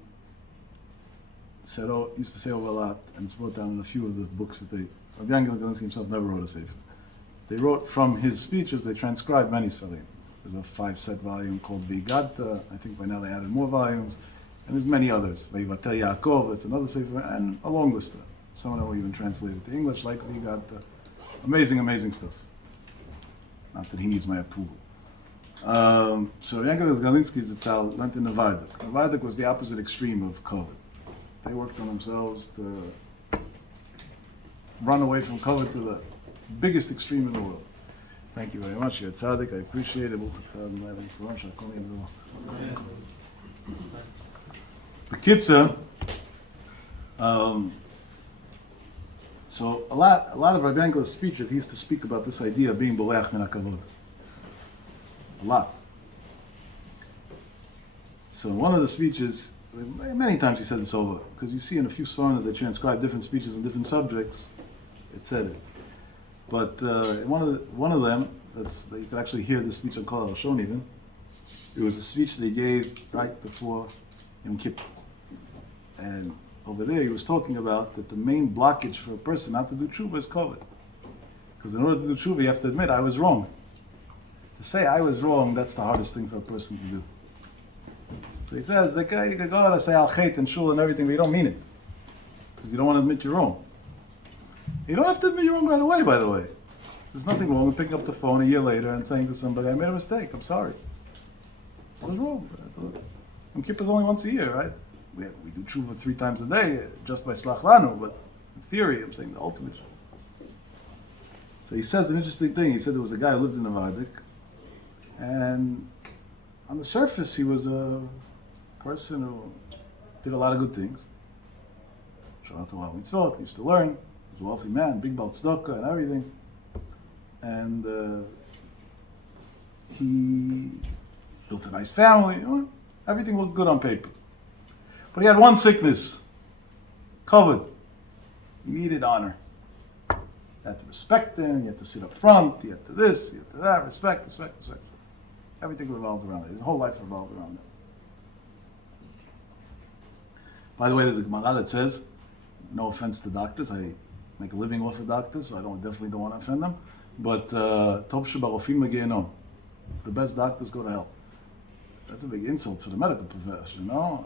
used to say over a lot, and it's brought down in a few of the books that Rav Yaakov Yagen himself never wrote a sefer. They wrote from his speeches, they transcribed many sefarim. There's a 5-set volume called V'Igata. I think by now they added more volumes. And there's many others. V'Yivater Yaakov, that's another sefer, and a long list. Some of them were even translated to English, like V'Igata. Amazing, amazing stuff. Not that he needs my approval. So Yaakov Galinsky's Zitzal went in Novardok. Novardok was the opposite extreme of COVID. They worked on themselves to run away from COVID to the biggest extreme in the world. Thank you very much. You're tzaddik. I appreciate it. B'kitzer, so a lot of Rav Yankel's speeches, he used to speak about this idea of being boreach min hakavod. A lot. So in one of the speeches, many times he said this over, because you see in a few songs that they transcribe different speeches on different subjects, it said it. But one of them, that you could actually hear this speech on Kol HaLashon even, it was a speech that he gave right before Yom Kippur. And over there he was talking about that the main blockage for a person not to do tshuva is COVID. Because in order to do tshuva, you have to admit, I was wrong. To say I was wrong, that's the hardest thing for a person to do. So he says, you can go out and say al-chet and shul and everything, but you don't mean it. Because you don't want to admit you're wrong. You don't have to admit you're wrong right away, by the way. There's nothing wrong with picking up the phone a year later and saying to somebody, I made a mistake, I'm sorry. I was wrong. Yom Kippur is only once a year, right? We do tshuva 3 times a day, just by slach lanu, but in theory, I'm saying the ultimate. So he says an interesting thing. He said there was a guy who lived in Novardok, and on the surface, he was a person who did a lot of good things. Shalat Torah mitzvot, used to learn. He was a wealthy man, big bal tzedakah and everything. And he built a nice family. Everything looked good on paper. But he had one sickness, COVID. He needed honor. You had to respect him, you had to sit up front, you had to this, you had to that, respect. Everything revolved around it. His whole life revolved around it. By the way, there's a Gemara that says, no offense to doctors, I make a living off of doctors, so I definitely don't want to offend them, but Tov shebarofim legehenom, the best doctors go to hell. That's a big insult for the medical profession, no?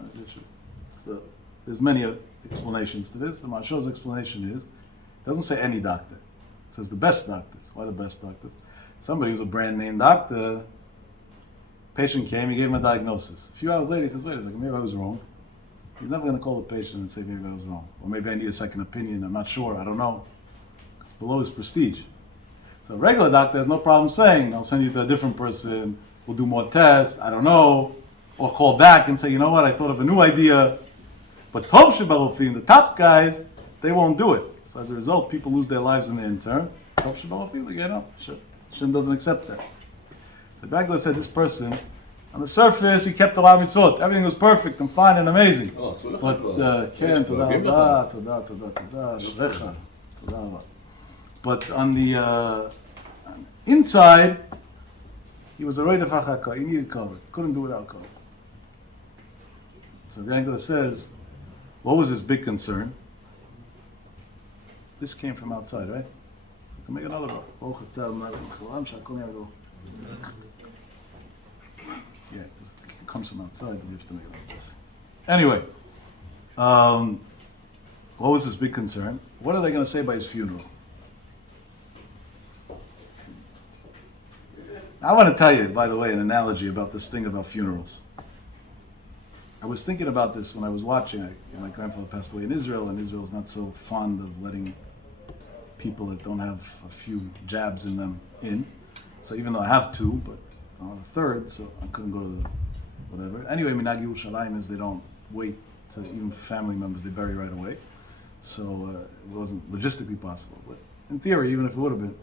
There's many explanations to this. The Maharshal's explanation is, it doesn't say any doctor. It says the best doctors. Why the best doctors? Somebody who's a brand name doctor, patient came, he gave him a diagnosis. A few hours later, he says, wait a second, maybe I was wrong. He's never going to call the patient and say, maybe I was wrong. Or maybe I need a second opinion, I'm not sure, I don't know. It's below his prestige. So a regular doctor has no problem saying, I'll send you to a different person, we'll do more tests, I don't know, or call back and say, you know what, I thought of a new idea. But Tov Shebarofim, the top guys, they won't do it. So as a result, people lose their lives in the intern. Tov Shebarofim, they get up. Hashem doesn't accept that. So Bagla said this person, on the surface, he kept the Torah mitzvot. Everything was perfect and fine and amazing. But on the inside, he was a roidef hachaka. He needed cover. Couldn't do without cover. So the Bagla says, what was his big concern? This came from outside, right? So we can make another row. Yeah, because it comes from outside, we have to make it like this. Anyway, what was his big concern? What are they going to say by his funeral? I want to tell you, by the way, an analogy about this thing about funerals. I was thinking about this when I was watching. My grandfather passed away in Israel, and Israel's not so fond of letting people that don't have a few jabs in them in. So even though I have two, but I have a third, so I couldn't go to the whatever. Anyway, Minhag Yerushalayim is they don't wait to even family members, they bury right away. So it wasn't logistically possible, but in theory, even if it would have been.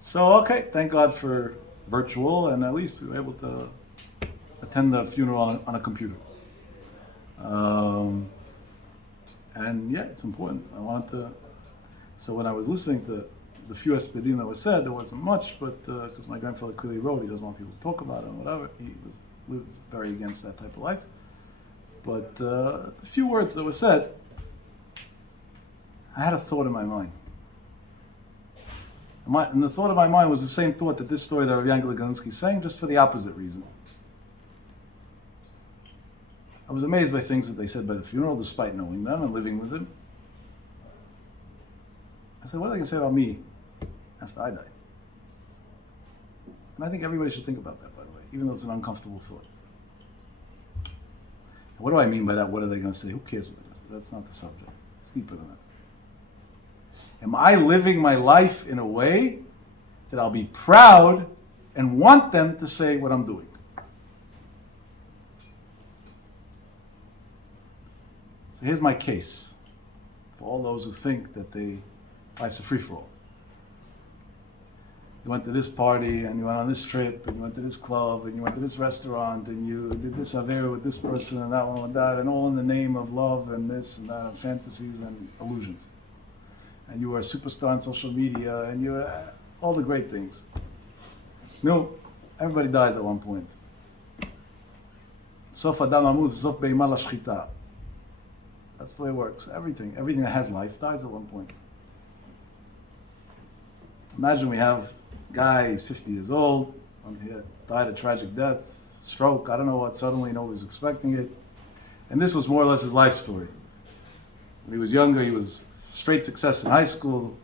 So okay, thank God for virtual, and at least we were able to attend the funeral on a computer. And yeah, it's important. I wanted to. So when I was listening to the few espedim that was said, there wasn't much, but because my grandfather clearly wrote, he doesn't want people to talk about it and whatever. He lived very against that type of life. But the few words that were said, I had a thought in my mind. And the thought of my mind was the same thought that this story that Rav Yaakov Yagen is saying, just for the opposite reason. I was amazed by things that they said by the funeral, despite knowing them and living with them. I said, what are they going to say about me after I die? And I think everybody should think about that, by the way, even though it's an uncomfortable thought. And what do I mean by that? What are they going to say? Who cares what it is? That's not the subject. It's deeper than that. Am I living my life in a way that I'll be proud and want them to say what I'm doing? So here's my case for all those who think that life's a free-for-all. You went to this party, and you went on this trip, and you went to this club, and you went to this restaurant, and you did this avera with this person, and that one with that, and all in the name of love, and this, and that, and fantasies, and illusions. And you were a superstar on social media, and you were all the great things. No, everybody dies at one point. Sof adam amud, sof be'imah lashchita. That's the way it works. Everything that has life dies at one point. Imagine we have a guy, he's 50 years old, died a tragic death, stroke, I don't know what, suddenly nobody's expecting it. And this was more or less his life story. When he was younger, he was straight success in high school,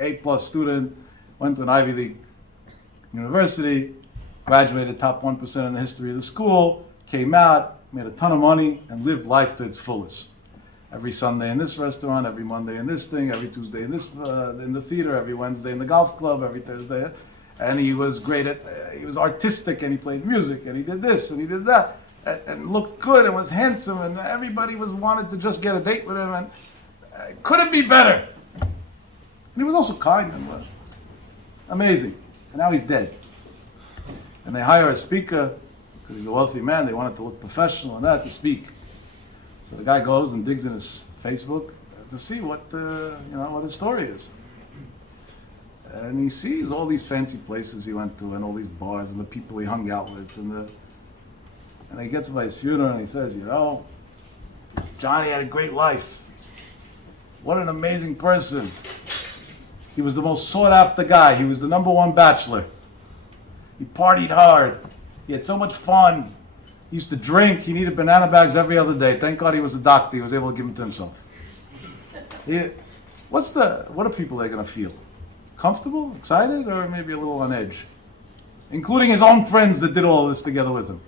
A+ student, went to an Ivy League university, graduated top 1% in the history of the school, came out, made a ton of money, and lived life to its fullest. Every Sunday in this restaurant, every Monday in this thing, every Tuesday in this in the theater, every Wednesday in the golf club, every Thursday. And he was great he was artistic, and he played music, and he did this, and he did that, and looked good, and was handsome, and everybody wanted to just get a date with him, and couldn't be better. And he was also kind and amazing. And now he's dead. And they hire a speaker, because he's a wealthy man, they wanted to look professional and that, to speak. So the guy goes and digs in his Facebook to see what his story is. And he sees all these fancy places he went to, and all these bars, and the people he hung out with, and he gets by his funeral and he says, Johnny had a great life. What an amazing person. He was the most sought after guy. He was the #1 bachelor. He partied hard. He had so much fun. He used to drink. He needed banana bags every other day. Thank God he was a doctor. He was able to give them to himself. What are people going to feel? Comfortable, excited, or maybe a little on edge? Including his own friends that did all this together with him.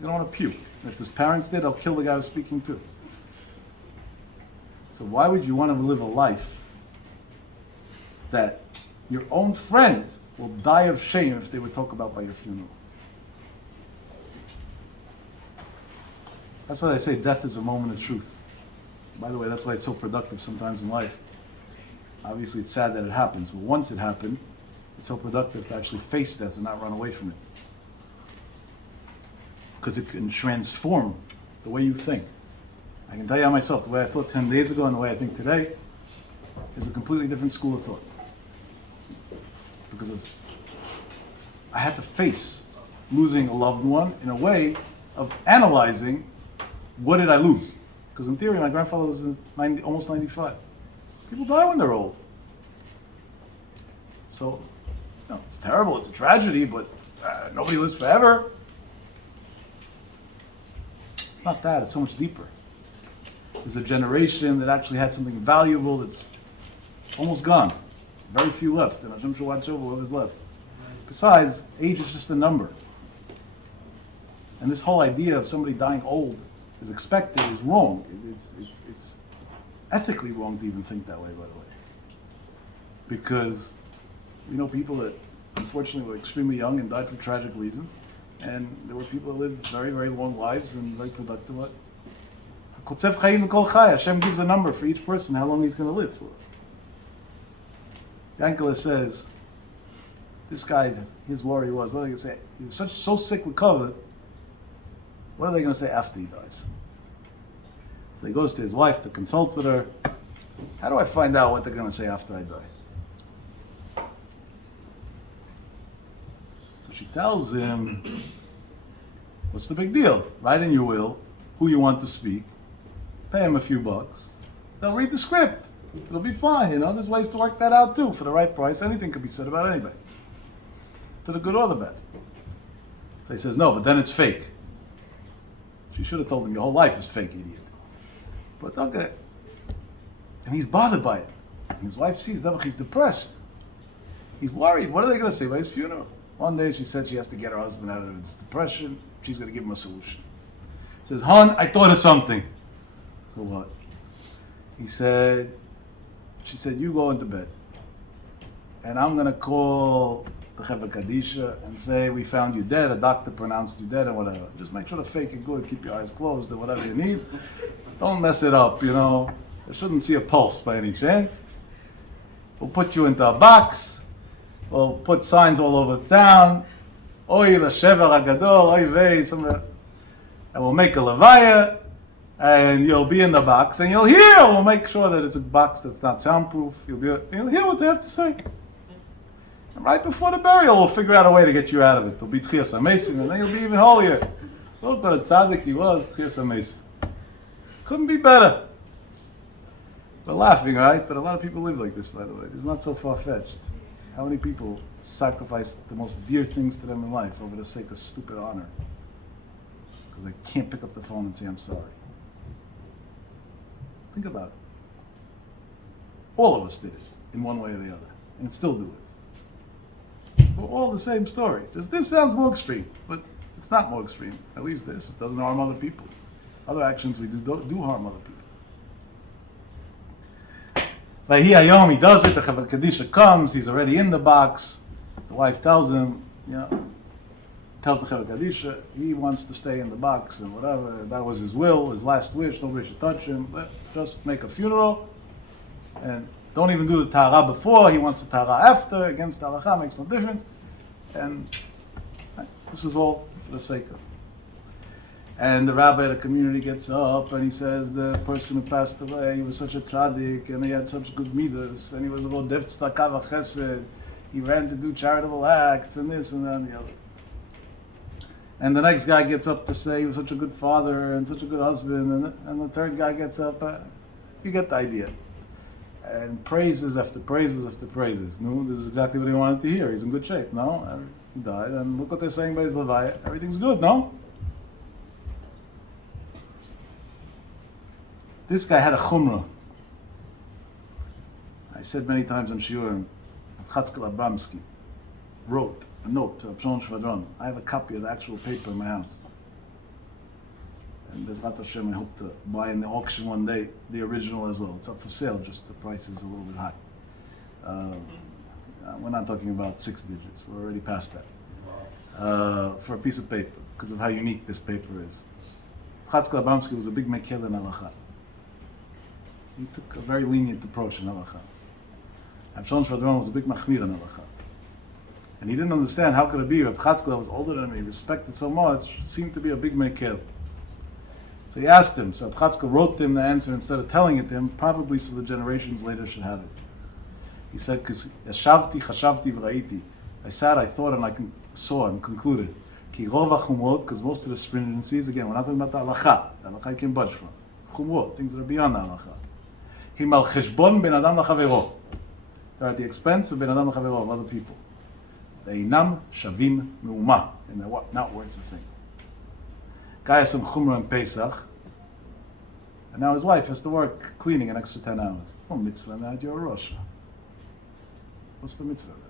You don't want to puke. If his parents did, they'll kill the guy who's speaking too. So why would you want to live a life that your own friends will die of shame if they were talked about by your funeral. That's why they say death is a moment of truth. By the way, that's why it's so productive sometimes in life. Obviously, it's sad that it happens, but once it happened, it's so productive to actually face death and not run away from it. Because it can transform the way you think. I can tell you myself, the way I thought 10 days ago and the way I think today is a completely different school of thought. Because I had to face losing a loved one in a way of analyzing, what did I lose? Because in theory, my grandfather was almost 95. People die when they're old. So, it's terrible, it's a tragedy, but nobody lives forever. It's not that, it's so much deeper. There's a generation that actually had something valuable that's almost gone. Very few left, and Hashem should watch over whoever's left. Besides, age is just a number. And this whole idea of somebody dying old is expected is wrong. It's ethically wrong to even think that way, by the way. Because we know people that unfortunately were extremely young and died for tragic reasons. And there were people that lived very, very long lives and very productive lives. Hashem gives a number for each person, how long he's going to live for. Yankele says, this guy, his worry was, what are they going to say? He was so sick with COVID, what are they going to say after he dies? So he goes to his wife to consult with her. How do I find out what they're going to say after I die? So she tells him, what's the big deal? Write in your will who you want to speak, pay him a few bucks, they'll read the script. It'll be fine, there's ways to work that out too. For the right price, anything could be said about anybody. To the good or the bad. So he says, no, but then it's fake. She should have told him, your whole life is fake, idiot. But okay. And he's bothered by it. And his wife sees that he's depressed. He's worried. What are they going to say by his funeral? One day she said she has to get her husband out of his depression. She's going to give him a solution. He says, hon, I thought of something. So what? She said, you go into bed. And I'm going to call the Chevra Kadisha and say, we found you dead, a doctor pronounced you dead, and whatever. Just make sure to fake it good, keep your eyes closed, or whatever you need. Don't mess it up, They shouldn't see a pulse by any chance. We'll put you into a box. We'll put signs all over town. Oy l'shever hagadol, oy vey, somewhere. And we'll make a levaya, and you'll be in the box, and you'll hear. We'll make sure that it's a box that's not soundproof. You'll hear what they have to say. And right before the burial, we'll figure out a way to get you out of it. There'll be Tchias HaMesim, and then you'll be even holier. Look what a tzaddik he was, Tchias HaMesim. Couldn't be better. We're laughing, right? But a lot of people live like this, by the way. It's not so far-fetched. How many people sacrifice the most dear things to them in life over the sake of stupid honor? Because they can't pick up the phone and say, I'm sorry. Think about it. All of us did it, in one way or the other, and still do it. We're all the same story. Just this sounds more extreme, but it's not more extreme. At least this. It doesn't harm other people. Other actions we do harm other people. Vahi Hayom, he does it, the Chevra Kadisha comes, he's already in the box. The wife tells him, tells the Chevra Kadisha, he wants to stay in the box and whatever. That was his will, his last wish, nobody should touch him. But just make a funeral and don't even do the tahara before, he wants the tahara after, against the halacha, makes no difference. And this was all for the sake of. And the rabbi of the community gets up and he says the person who passed away, he was such a tzaddik and he had such good midas and he was a rodef tzedakah v'chesed. He ran to do charitable acts and this and that and the other. And the next guy gets up to say he was such a good father and such a good husband, and the third guy gets up. You get the idea. And praises after praises after praises. No, this is exactly what he wanted to hear. He's in good shape, no? And he died, and look what they're saying by his levaya. Everything's good, no? This guy had a chumrah. I said many times on Shiurim, Chatzkel Abramsky wrote a note to Absalom Shvadron. I have a copy of the actual paper in my house. And Bezrat Hashem, I hope to buy in the auction one day the original as well. It's up for sale, just the price is a little bit high. We're not talking about 6 digits. We're already past that. For a piece of paper, because of how unique this paper is. Chatzkel Abramsky was a big mekel in halacha. He took a very lenient approach in halacha. Avshon Shvadron was a big machmir in halacha. And he didn't understand how could it be Reb Chatzkel was older than him, he respected so much, seemed to be a big mekel. So he asked him, so Reb Chatzkel wrote him the answer instead of telling it to him, probably so the generations later should have it. He said, because Yashavti, Chashavti, V'ra'iti. I sat, I thought, and I saw and concluded. Ki rov ha'chumrot, because most of the stringencies, again, we're not talking about the halacha. The halacha you can budge from. Chumrot, things that are beyond the halacha. Him al cheshbon ben adam lachavero. They're at the expense of ben adam lachavero, of other people. Ve'inam shavim me'uma, and they're not worth a thing. Guy has some chumrah in Pesach, and now his wife has to work cleaning an extra 10 hours. It's no mitzvah in that, you're a Rosh. What's the mitzvah of it?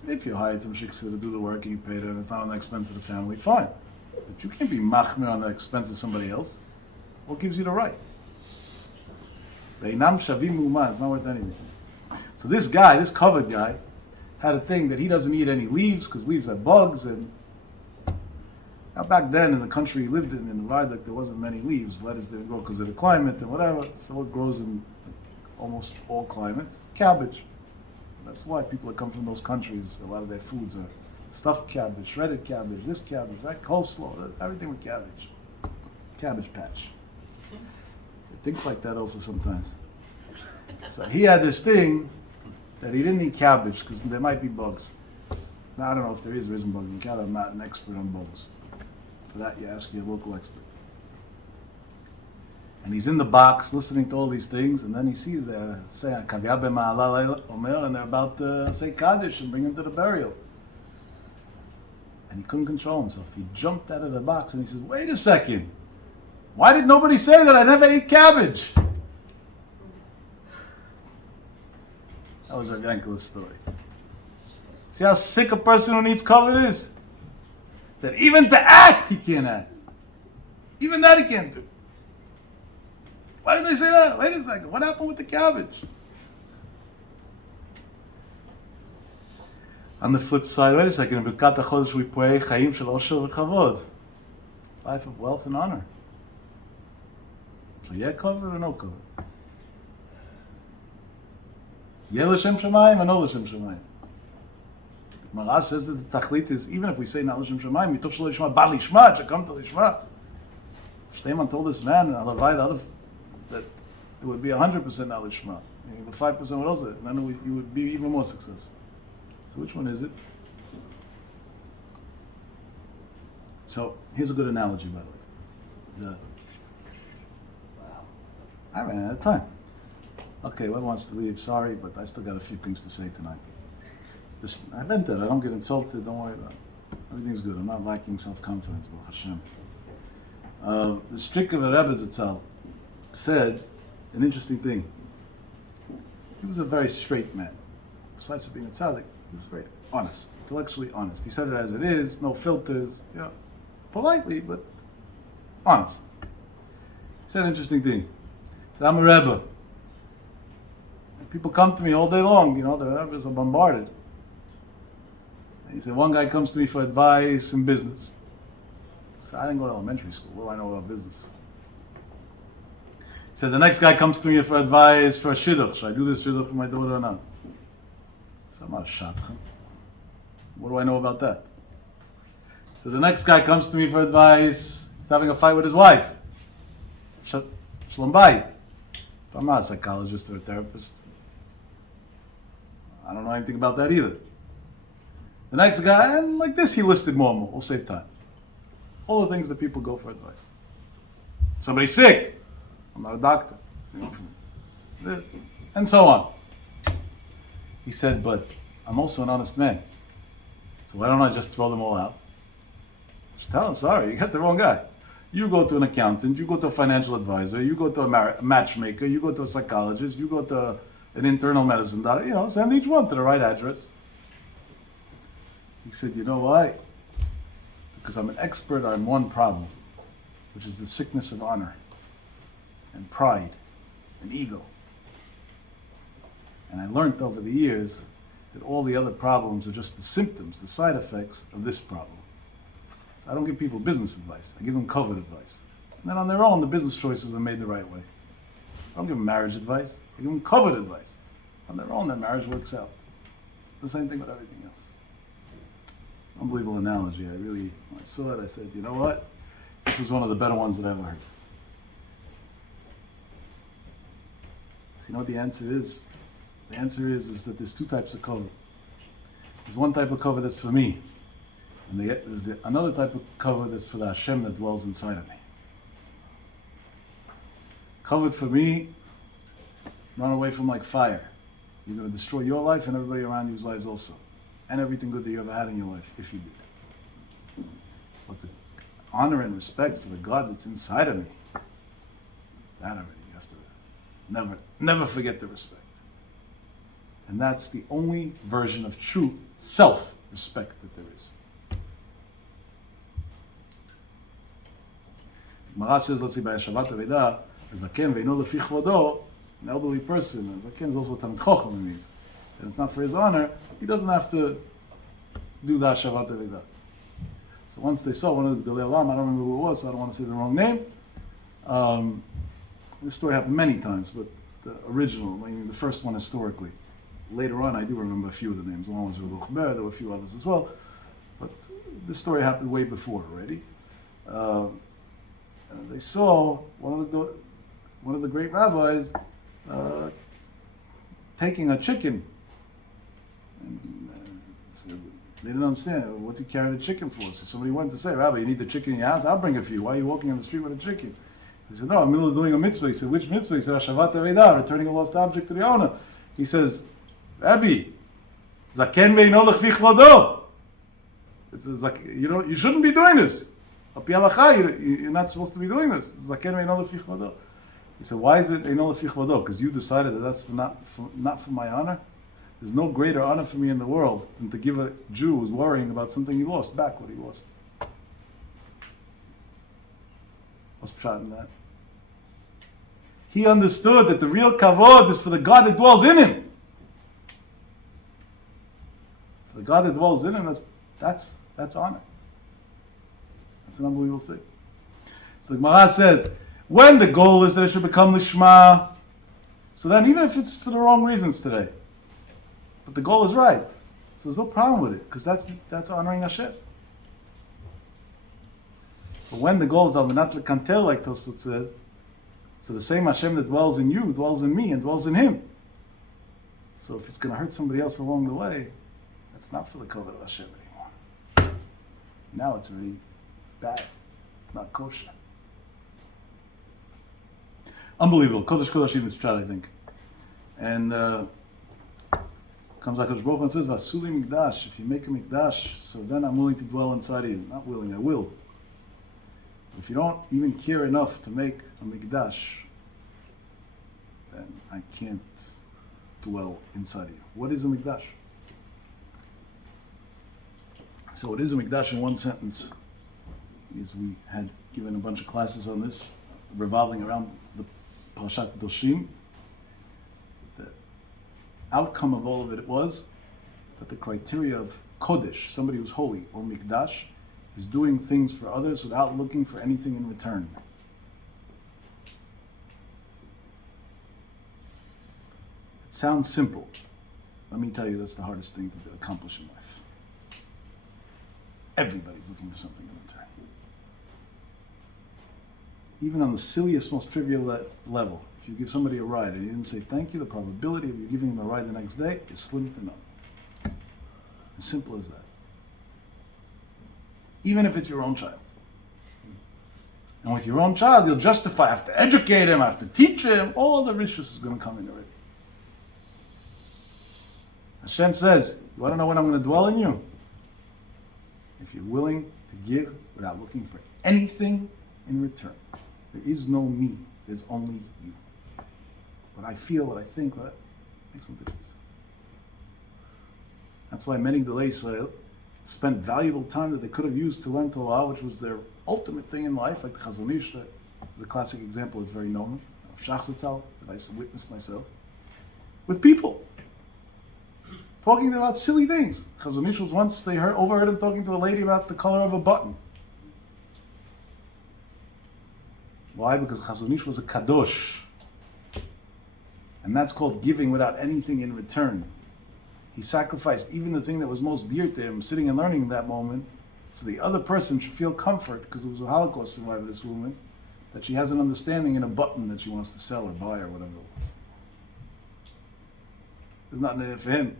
So if you hired some shiksa to do the work and you paid her and it's not on the expense of the family, fine. But you can't be machmir on the expense of somebody else. What gives you the right? Ve'inam shavim me'uma, it's not worth anything. So this guy, this covered guy, had a thing that he doesn't eat any leaves because leaves have bugs, and now back then in the country he lived in the Viaduct, there wasn't many leaves. Lettuce didn't grow because of the climate and whatever, so it grows in almost all climates. Cabbage. That's why people that come from those countries, a lot of their foods are stuffed cabbage, shredded cabbage, this cabbage, that coleslaw, everything with cabbage. Cabbage patch. They think like that also sometimes. So he had this thing that he didn't eat cabbage because there might be bugs. Now I don't know if there is or isn't bugs in Canada. I'm not an expert on bugs. For that you ask your local expert. And he's in the box listening to all these things, and then he sees they're saying Kavya b'ma'ala omer, and they're about to say Kaddish and bring him to the burial. And he couldn't control himself. He jumped out of the box and he says, wait a second. Why did nobody say that I never ate cabbage? That was Rav Yankel's story. See how sick a person who needs cover is? That even to act, he can't act. Even that he can't do. Why did they say that? Wait a second. What happened with the cabbage? On the flip side, wait a second. In Birkat HaChodesh we pray Chaim shel Osher v'Chavod. Life of wealth and honor. So yeah, cover or no cover? Yeah l'shem shamayim or no l'shem shamayim? Mara says that the tachlit is, even if we say not l'shem shamayim, mitoch shelo lishma, ba lishma, it should come to lishma. Shteiman told this man, Alavai, the other, that it would be 100% not lishma. The 5% would also, and then you would be even more successful. So which one is it? So here's a good analogy, by the way. I ran out of time. Okay, one wants to leave. Sorry, but I still got a few things to say tonight. Listen, I meant that. I don't get insulted. Don't worry about it. Everything's good. I'm not lacking self-confidence, Baruch Hashem. The Strick of a Rebbe Zatzal said an interesting thing. He was a very straight man. Besides being a tzaddik, he was very honest, intellectually honest. He said it as it is, no filters, politely, but honest. He said an interesting thing. He said, I'm a Rebbe. And people come to me all day long, the Rebbes are bombarded. And he said, one guy comes to me for advice in business. He said, I didn't go to elementary school, what do I know about business? He said, the next guy comes to me for advice for a shidduch. Should I do this shidduch for my daughter or not? I said, I'm not a shadchan. What do I know about that? So the next guy comes to me for advice. He's having a fight with his wife. Shalom bayit. I'm not a psychologist or a therapist. I don't know anything about that either. The next guy, and like this, he listed more and more. We'll save time. All the things that people go for advice. Somebody's sick. I'm not a doctor. And so on. He said, but I'm also an honest man. So why don't I just throw them all out? Just tell them, sorry, you got the wrong guy. You go to an accountant, you go to a financial advisor, you go to a matchmaker, you go to a psychologist, you go to an internal medicine doctor, send each one to the right address. He said, you know why? Because I'm an expert on one problem, which is the sickness of honor and pride and ego. And I learned over the years that all the other problems are just the symptoms, the side effects of this problem. So I don't give people business advice. I give them covet advice. And then on their own, the business choices are made the right way. I don't give them marriage advice. I give them covet advice. On their own, their marriage works out. The same thing with everything else. Unbelievable analogy. When I saw it, I said, you know what? This was one of the better ones that I ever heard. So you know what the answer is? The answer is that there's two types of cover. There's one type of cover that's for me. And there's another type of cover that's for the Hashem that dwells inside of me. Covered for me, run away from like fire. You're going to destroy your life and everybody around you's lives also. And everything good that you ever had in your life, if you did. But the honor and respect for the God that's inside of me, that already, you have to never forget the respect. And that's the only version of true self-respect that there is. Gemara says, let's say, by Shabbat Aveda, a zaken ve'ino lefi chvodo, an elderly person, a zaken is also Talmid Chochem, it means. And it's not for his honor, he doesn't have to do that Shabbat Aveda. So once they saw one of the Gedolei Olam, I don't remember who it was, so I don't want to say the wrong name. This story happened many times, but the original, I mean the first one historically. Later on, I do remember a few of the names. One was Rav Yaakov, there were a few others as well. But this story happened way before already. They saw one of the great rabbis taking a chicken. And, so they didn't understand what he carried a chicken for. So somebody went to say, Rabbi, you need the chicken in your house? I'll bring it for you. Why are you walking on the street with a chicken? He said, no, I'm in the middle of doing a mitzvah. He said, which mitzvah? He said, Hashavat Aveda, returning a lost object to the owner. He says, Rabbi, zaken ve'ino lefi chvodo. You shouldn't be doing this. You're not supposed to be doing this. Zaken ve'ino lefi chvodo. He said, why is it eino lefi chvodo? Because you decided that that's not for my honor. There's no greater honor for me in the world than to give a Jew who's worrying about something he lost back what he lost. What's pshat in that? He understood that the real kavod is for the God that dwells in him. For the God that dwells in him, that's honor. That's an unbelievable thing. So the Gemara says, when the goal is that it should become lishma, so then even if it's for the wrong reasons today, but the goal is right, so there's no problem with it, because that's honoring Hashem. But when the goal is al-menat lekantel, like Tosfot said, so the same Hashem that dwells in you, dwells in me, and dwells in him. So if it's going to hurt somebody else along the way, that's not for the kavod of Hashem anymore. Now it's already bad, not kosher. Unbelievable. Kodesh Kodashim is pshat, I think. And comes HaKadosh Baruch Hu and says, Vasuli mikdash, if you make a mikdash, so then I'm willing to dwell inside of you. Not willing, I will. If you don't even care enough to make a mikdash, then I can't dwell inside of you. What is a mikdash? So what is a mikdash in one sentence is we had given a bunch of classes on this, revolving around the Parashat Doshim. The outcome of all of it was that the criteria of Kodesh, somebody who's holy, or mikdash, is doing things for others without looking for anything in return. It sounds simple. Let me tell you, that's the hardest thing to accomplish in life. Everybody's looking for something in return. Even on the silliest, most trivial level, if you give somebody a ride and you didn't say thank you, the probability of you giving them a ride the next day is slim to none. As simple as that. Even if it's your own child. And with your own child, you'll justify, I have to educate him, I have to teach him, all the riches is going to come in already. Hashem says, you want to know when I'm going to dwell in you? If you're willing to give without looking for anything in return. There is no me, there's only you. What I feel, what I think, what makes no difference. That's why many Gedolei Yisrael spent valuable time that they could have used to learn Torah, which was their ultimate thing in life, like the Chazon Ish, is a classic example that's very known, of Shach Zatzal, that I witnessed myself, with people. talking about silly things. Chazon Ish was once, they overheard him talking to a lady about the color of a button. Why? Because Chazon Ish was a kadosh. And that's called giving without anything in return. He sacrificed even the thing that was most dear to him, sitting and learning in that moment, so the other person should feel comfort, because it was a Holocaust survivor, this woman, that she has an understanding in a button that she wants to sell or buy or whatever it was. There's nothing in it for him,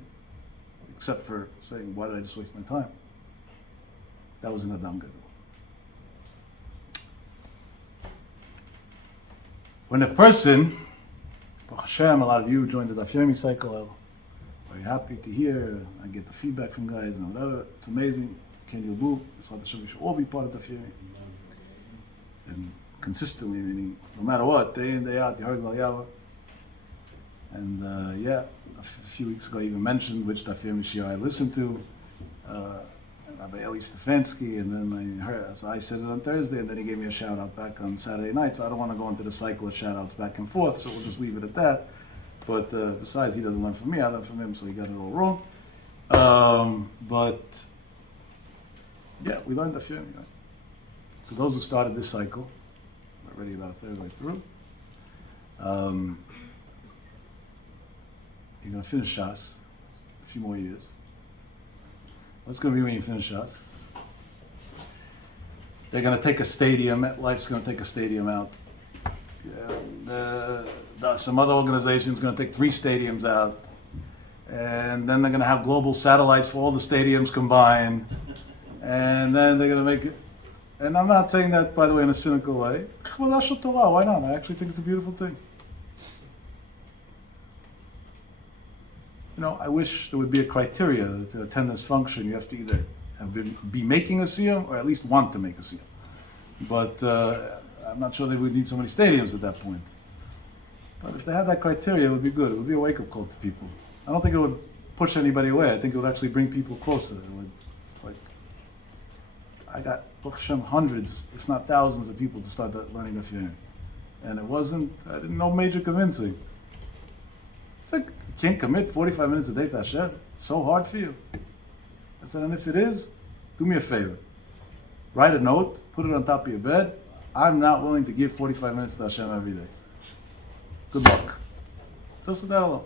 except for saying, why did I just waste my time? That was an Adam Gadol. When a person, Baruch Hashem, a lot of you joined the Daf Yomi cycle, I'm very happy to hear, I get the feedback from guys and whatever, it's amazing. Ken Yobu, so we should all be part of Daf Yomi. And consistently, meaning no matter what, day in, day out, you heard Rav Yaakov. And a few weeks ago I even mentioned which Daf Yomi shiur I listened to, Rabbi Eli Stefanski, and then I heard, so I said it on Thursday, and then he gave me a shout out back on Saturday night, so I don't want to go into the cycle of shout outs back and forth, so we'll just leave it at that. But besides, he doesn't learn from me, I learn from him, so he got it all wrong. But yeah, we learned Daf Yomi, right? So those who started this cycle, we're already about a third way through. You're going to finish Shas a few more years. What's going to be when you finish Shas? They're going to take a stadium, MetLife's going to take a stadium out. Some other organization's going to take 3 stadiums out. And then they're going to have global satellites for all the stadiums combined. And then they're going to make it. And I'm not saying that, by the way, in a cynical way. Why not? I actually think it's a beautiful thing. You know, I wish there would be a criteria that to attend this function, you have to either be making a siyum or at least want to make a siyum. But I'm not sure they would need so many stadiums at that point. But if they had that criteria, it would be good. It would be a wake-up call to people. I don't think it would push anybody away. I think it would actually bring people closer. It would, like, I got Baruch Hashem, hundreds, if not thousands of people to start learning Daf Yomi. And it wasn't, I didn't know major convincing. It's like, you can't commit 45 minutes a day to Hashem. It's so hard for you. I said, and if it is, do me a favor. Write a note, put it on top of your bed. I'm not willing to give 45 minutes to Hashem every day. Good luck. Just with that alone.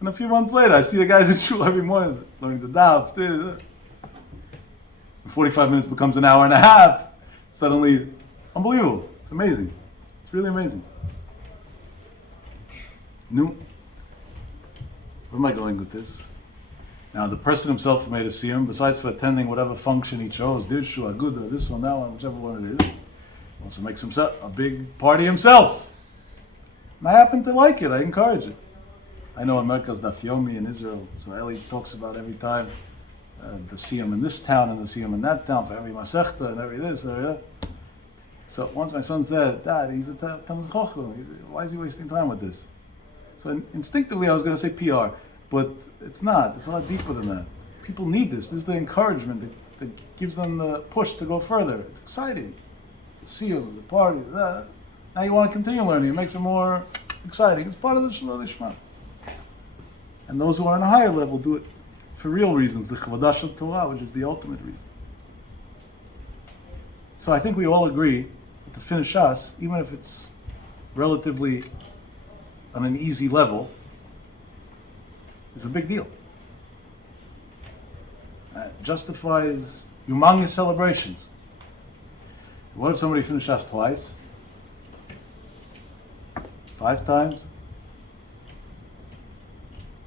And a few months later, I see the guys in shul every morning learning the daf. 45 minutes becomes an hour and a half. Suddenly, unbelievable. It's amazing. It's really amazing. No. Where am I going with this? Now, the person himself who made a siyum, besides for attending whatever function he chose, Dirshu, Aguda, this one, that one, whichever one it is, also makes himself a big party himself. And I happen to like it. I encourage it. I know in Merkaz Daf Yomi in Israel, so Eli talks about every time the siyum in this town and the siyum in that town for every masechta and every this, every that. So once my son said, Dad, he's a Talmid Chacham. Why is he wasting time with this? So instinctively I was going to say PR, but it's not. It's a lot deeper than that. People need this. This is the encouragement that gives them the push to go further. It's exciting. The siyum, the party, that. Now you want to continue learning. It makes it more exciting. It's part of the Shalom Lishma. And those who are on a higher level do it for real reasons, the Chavodah Shel Torah, which is the ultimate reason. So I think we all agree that to finish Shas, even if it's relatively on an easy level, is a big deal. It justifies humongous celebrations. What if somebody finished Shas twice? 5 times?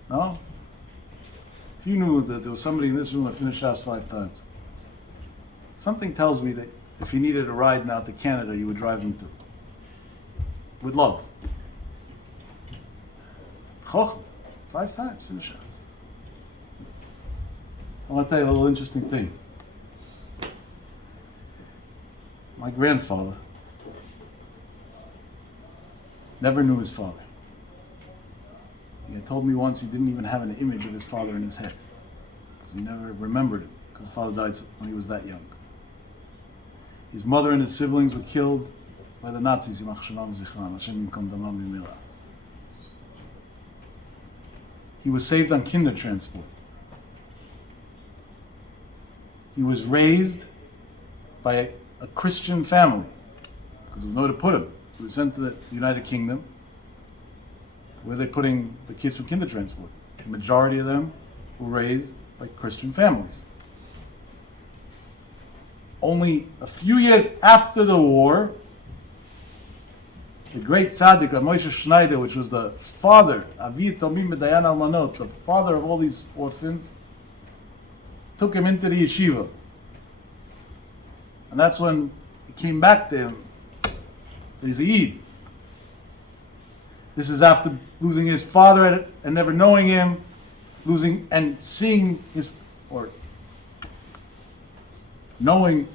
No? If you knew that there was somebody in this room that finished Shas 5 times, something tells me that if you needed a ride now to Canada, you would drive them to. With love. Chochem, 5 times finish Shas. I want to tell you a little interesting thing. My grandfather never knew his father. He had told me once he didn't even have an image of his father in his head. He never remembered it, because his father died when he was that young. His mother and his siblings were killed by the Nazis. He was saved on kinder transport. He was raised by a Christian family, because there was nowhere to put him. He was sent to the United Kingdom, where they're putting the kids from kinder transport. The majority of them were raised by Christian families. Only a few years after the war, the great tzaddik, Rav Moshe Schneider, which was the father, Avi Tomim Medayan Almanot, the father of all these orphans, took him into the yeshiva. And that's when it came back to him that he's a Yid. This is after losing his father and never knowing him, losing and seeing his, or knowing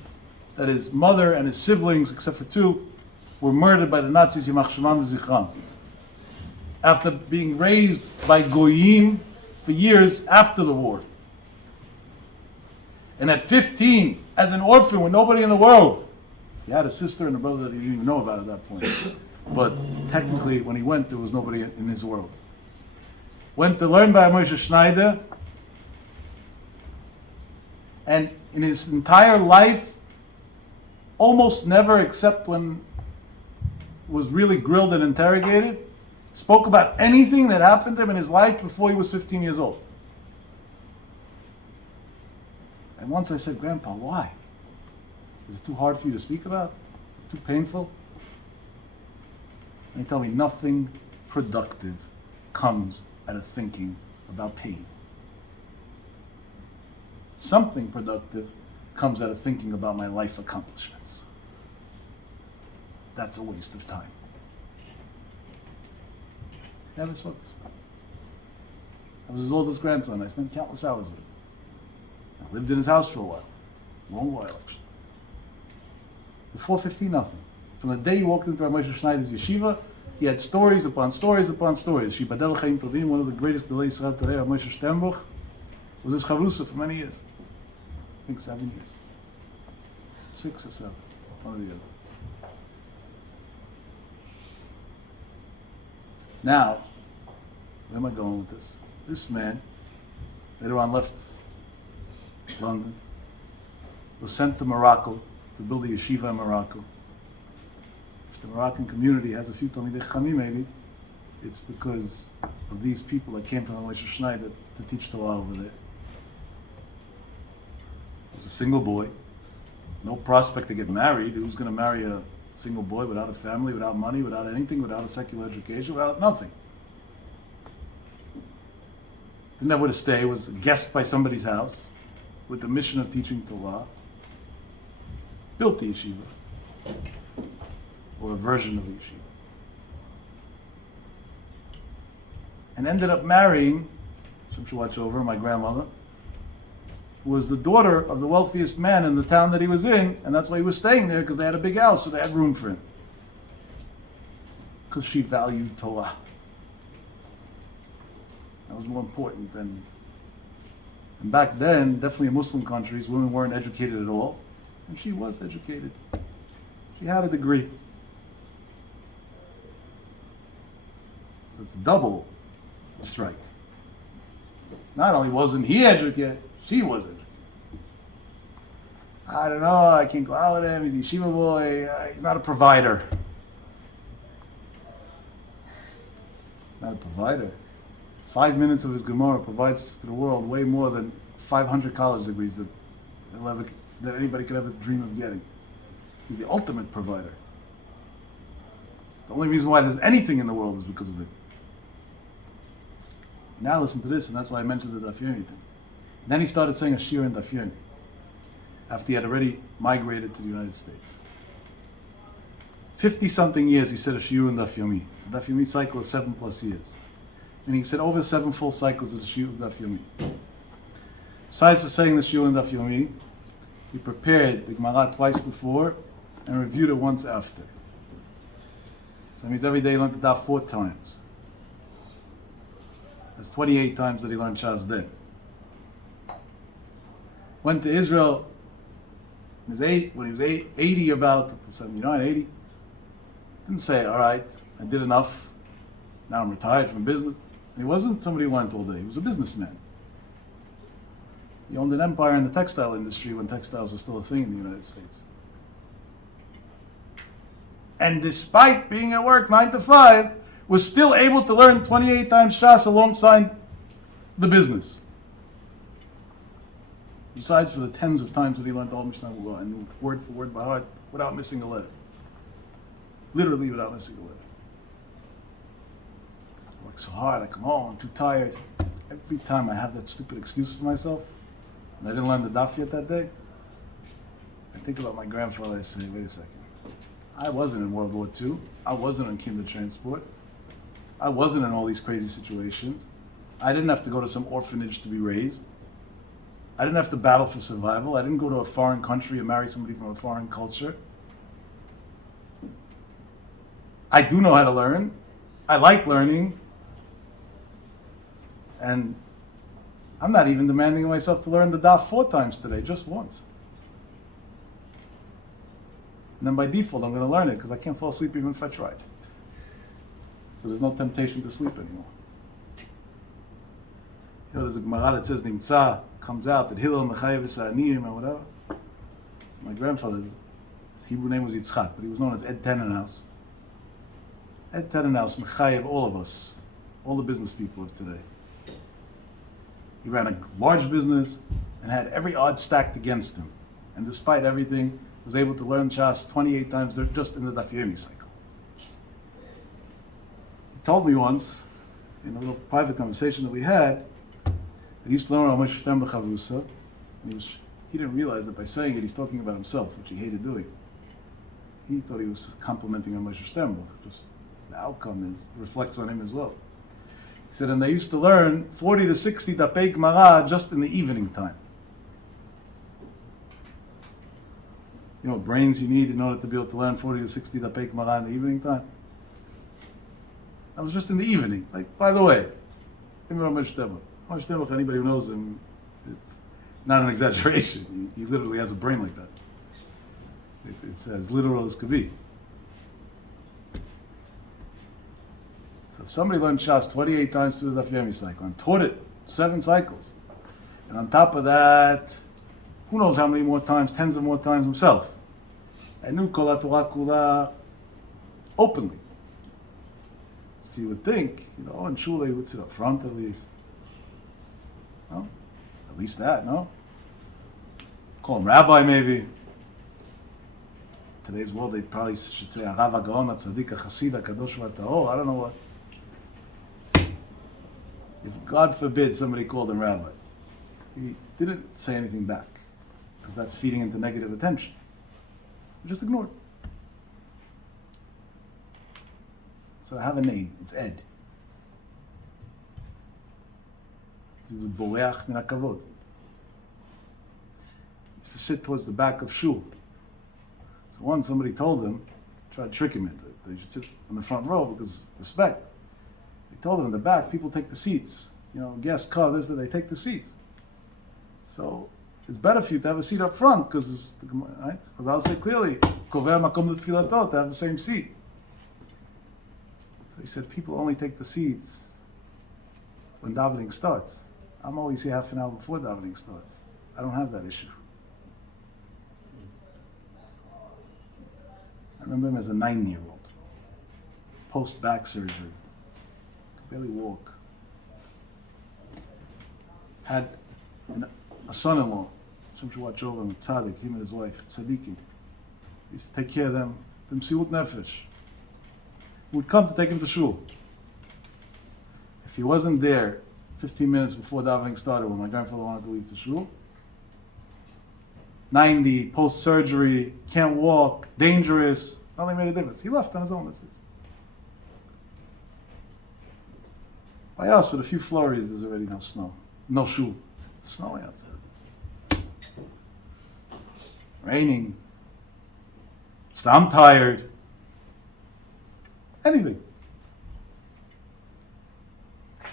that his mother and his siblings, except for two, were murdered by the Nazis, Yimach Shemam V'Zichram. After being raised by Goyim for years after the war. And at 15, as an orphan with nobody in the world, he had a sister and a brother that he didn't even know about at that point. But technically, when he went, there was nobody in his world. Went to learn by Moshe Schneider, and in his entire life, almost never, except when was really grilled and interrogated, spoke about anything that happened to him in his life before he was 15 years old. And once I said, Grandpa, why? Is it too hard for you to speak about? Is it too painful? And he told me nothing productive comes out of thinking about pain. Something productive comes out of thinking about my life accomplishments. That's a waste of time. Never spoke this about. I was his oldest grandson. I spent countless hours with him. I lived in his house for a while. Long while, actually. Before 15, nothing. From the day he walked into Rav Moshe Schneider's yeshiva, he had stories upon stories upon stories. Shibadel Chaim Tovim, one of the greatest Gedolei Yisrael today, Rav Moshe Sternbuch, was his chavrusa for many years. I think 7 years. 6 or 7, one or the other. Now, where am I going with this? This man, later on left London, was sent to Morocco to build a yeshiva in Morocco. If the Moroccan community has a few Talmidei Chachamim, maybe, it's because of these people that came from Moshe Schneider to teach Torah over there. He was a single boy, no prospect to get married. Who's going to marry a single boy without a family, without money, without anything, without a secular education, without nothing? Didn't have where to stay, was a guest by somebody's house with the mission of teaching Torah. Built the yeshiva, or a version of the yeshiva. And ended up marrying, some should watch over, my grandmother, who was the daughter of the wealthiest man in the town that he was in, and that's why he was staying there, because they had a big house, so they had room for him. Because she valued Torah. That was more important than... And back then, definitely in Muslim countries, women weren't educated at all, and she was educated. She had a degree. So it's a double strike. Not only wasn't he educated, she was educated. I don't know, I can't go out with him, he's a yeshiva boy, he's not a provider. Not a provider. 5 minutes of his Gemara provides to the world way more than 500 college degrees that anybody could ever dream of getting. He's the ultimate provider. The only reason why there's anything in the world is because of it. Now listen to this, and that's why I mentioned the Daf Yomi thing. Then he started saying a shir in Daf Yomi, after he had already migrated to the United States. 50-something years he said a shir in Daf Yomi. The Daf Yomi cycle is 7+ years. And he said over 7 full cycles of the shir of Daf Yomi. Besides for saying the shir in Daf Yomi, he prepared the Gemara twice before and reviewed it once after. So that means every day he learned the Daf 4 times. That's 28 times that he learned Shas then. Went to Israel when he was 80, about 79, 80. Didn't say, all right, I did enough. Now I'm retired from business. And he wasn't somebody who learned all day. He was a businessman. He owned an empire in the textile industry when textiles were still a thing in the United States. And despite being at work 9 to 5, was still able to learn 28 times Shas alongside the business. Besides for the tens of times that he learned all Mishnah and knew word for word by heart without missing a letter. Literally without missing a letter. I work so hard, I come home, I'm too tired. Every time I have that stupid excuse for myself, and I didn't learn the daf yet that day, I think about my grandfather, I say, wait a second. I wasn't in World War II. I wasn't in kinder transport. I wasn't in all these crazy situations. I didn't have to go to some orphanage to be raised. I didn't have to battle for survival. I didn't go to a foreign country and marry somebody from a foreign culture. I do know how to learn. I like learning. And I'm not even demanding of myself to learn the daf 4 times today, just once. And then by default, I'm going to learn it because I can't fall asleep even if I tried. So there's no temptation to sleep anymore. You know, there's a Gemara that says Nimtza comes out that Hillel Mechayev Aniyim or whatever. So my grandfather's his Hebrew name was Yitzchak, but he was known as Ed Tenenhaus. Ed Tenenhaus Mechayev all of us, all the business people of today. He ran a large business and had every odd stacked against him. And despite everything, was able to learn Shas 28 times just in the Daf Yomi cycle. He told me once, in a little private conversation that we had, that he used to learn Moshe Shtem B'Chavrusa. He didn't realize that by saying it, he's talking about himself, which he hated doing. He thought he was complimenting on Moshe Shtem, just the outcome reflects on him as well. He said, and they used to learn 40 to 60 Dapei Gemara just in the evening time. You know what brains you need in order to be able to learn 40 to 60 Dapei Gemara in the evening time? That was just in the evening. Like, by the way, Moshe Shtem, anybody who knows him, it's not an exaggeration. He literally has a brain like that. It's as literal as could be. So if somebody learned Shas 28 times through the Daf Yomi cycle and taught it 7 cycles, and on top of that, who knows how many more times, tens of more times himself, and knew Kol HaTorah Kula openly. So you would think, in shul he would sit up front at least. No? At least that, no? Call him rabbi maybe. Today's world, they probably should say, Arav HaGaon, HaTzadik, HaChasid, HaKadosh VaTahor, I don't know what. If God forbid somebody called him rabbi, he didn't say anything back, because that's feeding into negative attention. Just ignore it. So I have a name, it's Ed. He would boreach min hakavod. He used to sit towards the back of shul. So once somebody told him, tried to trick him into it, that he should sit on the front row because of respect. They told him in the back, people take the seats. Guest car, they take the seats. So it's better for you to have a seat up front because I'll say clearly, kovea makom l'tfilato, to have the same seat. So he said, people only take the seats when davening starts. I'm always here half an hour before davening starts. I don't have that issue. I remember him as a 9-year-old, post-back surgery, could barely walk. Had a son-in-law, Shem should watch over him, tzaddik, him and his wife, tzaddikim. He used to take care of them, b'msiut nefesh. Would come to take him to shul. If he wasn't there 15 minutes before davening started when my grandfather wanted to leave to shul, 90, post-surgery, can't walk, dangerous, nothing made a difference. He left on his own, that's it. By us, with a few flurries, there's already no snow. No shul. Snowing outside. Raining. So I'm tired. Anything.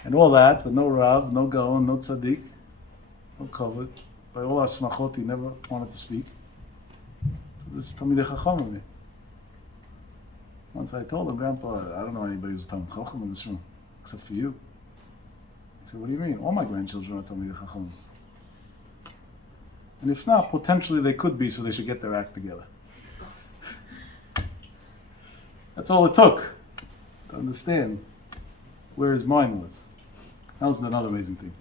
And all that, but no Rav, no Gaon, no Tzaddik, no Kovod. By all our smachot, he never wanted to speak. So this is Talmidei Chacham of me. Once I told him, Grandpa, I don't know anybody who's Talmid Chacham in this room, except for you. He said, what do you mean? All my grandchildren are Talmidei Chacham. And if not, potentially they could be, so they should get their act together. That's all it took to understand where his mind was. That was another amazing thing.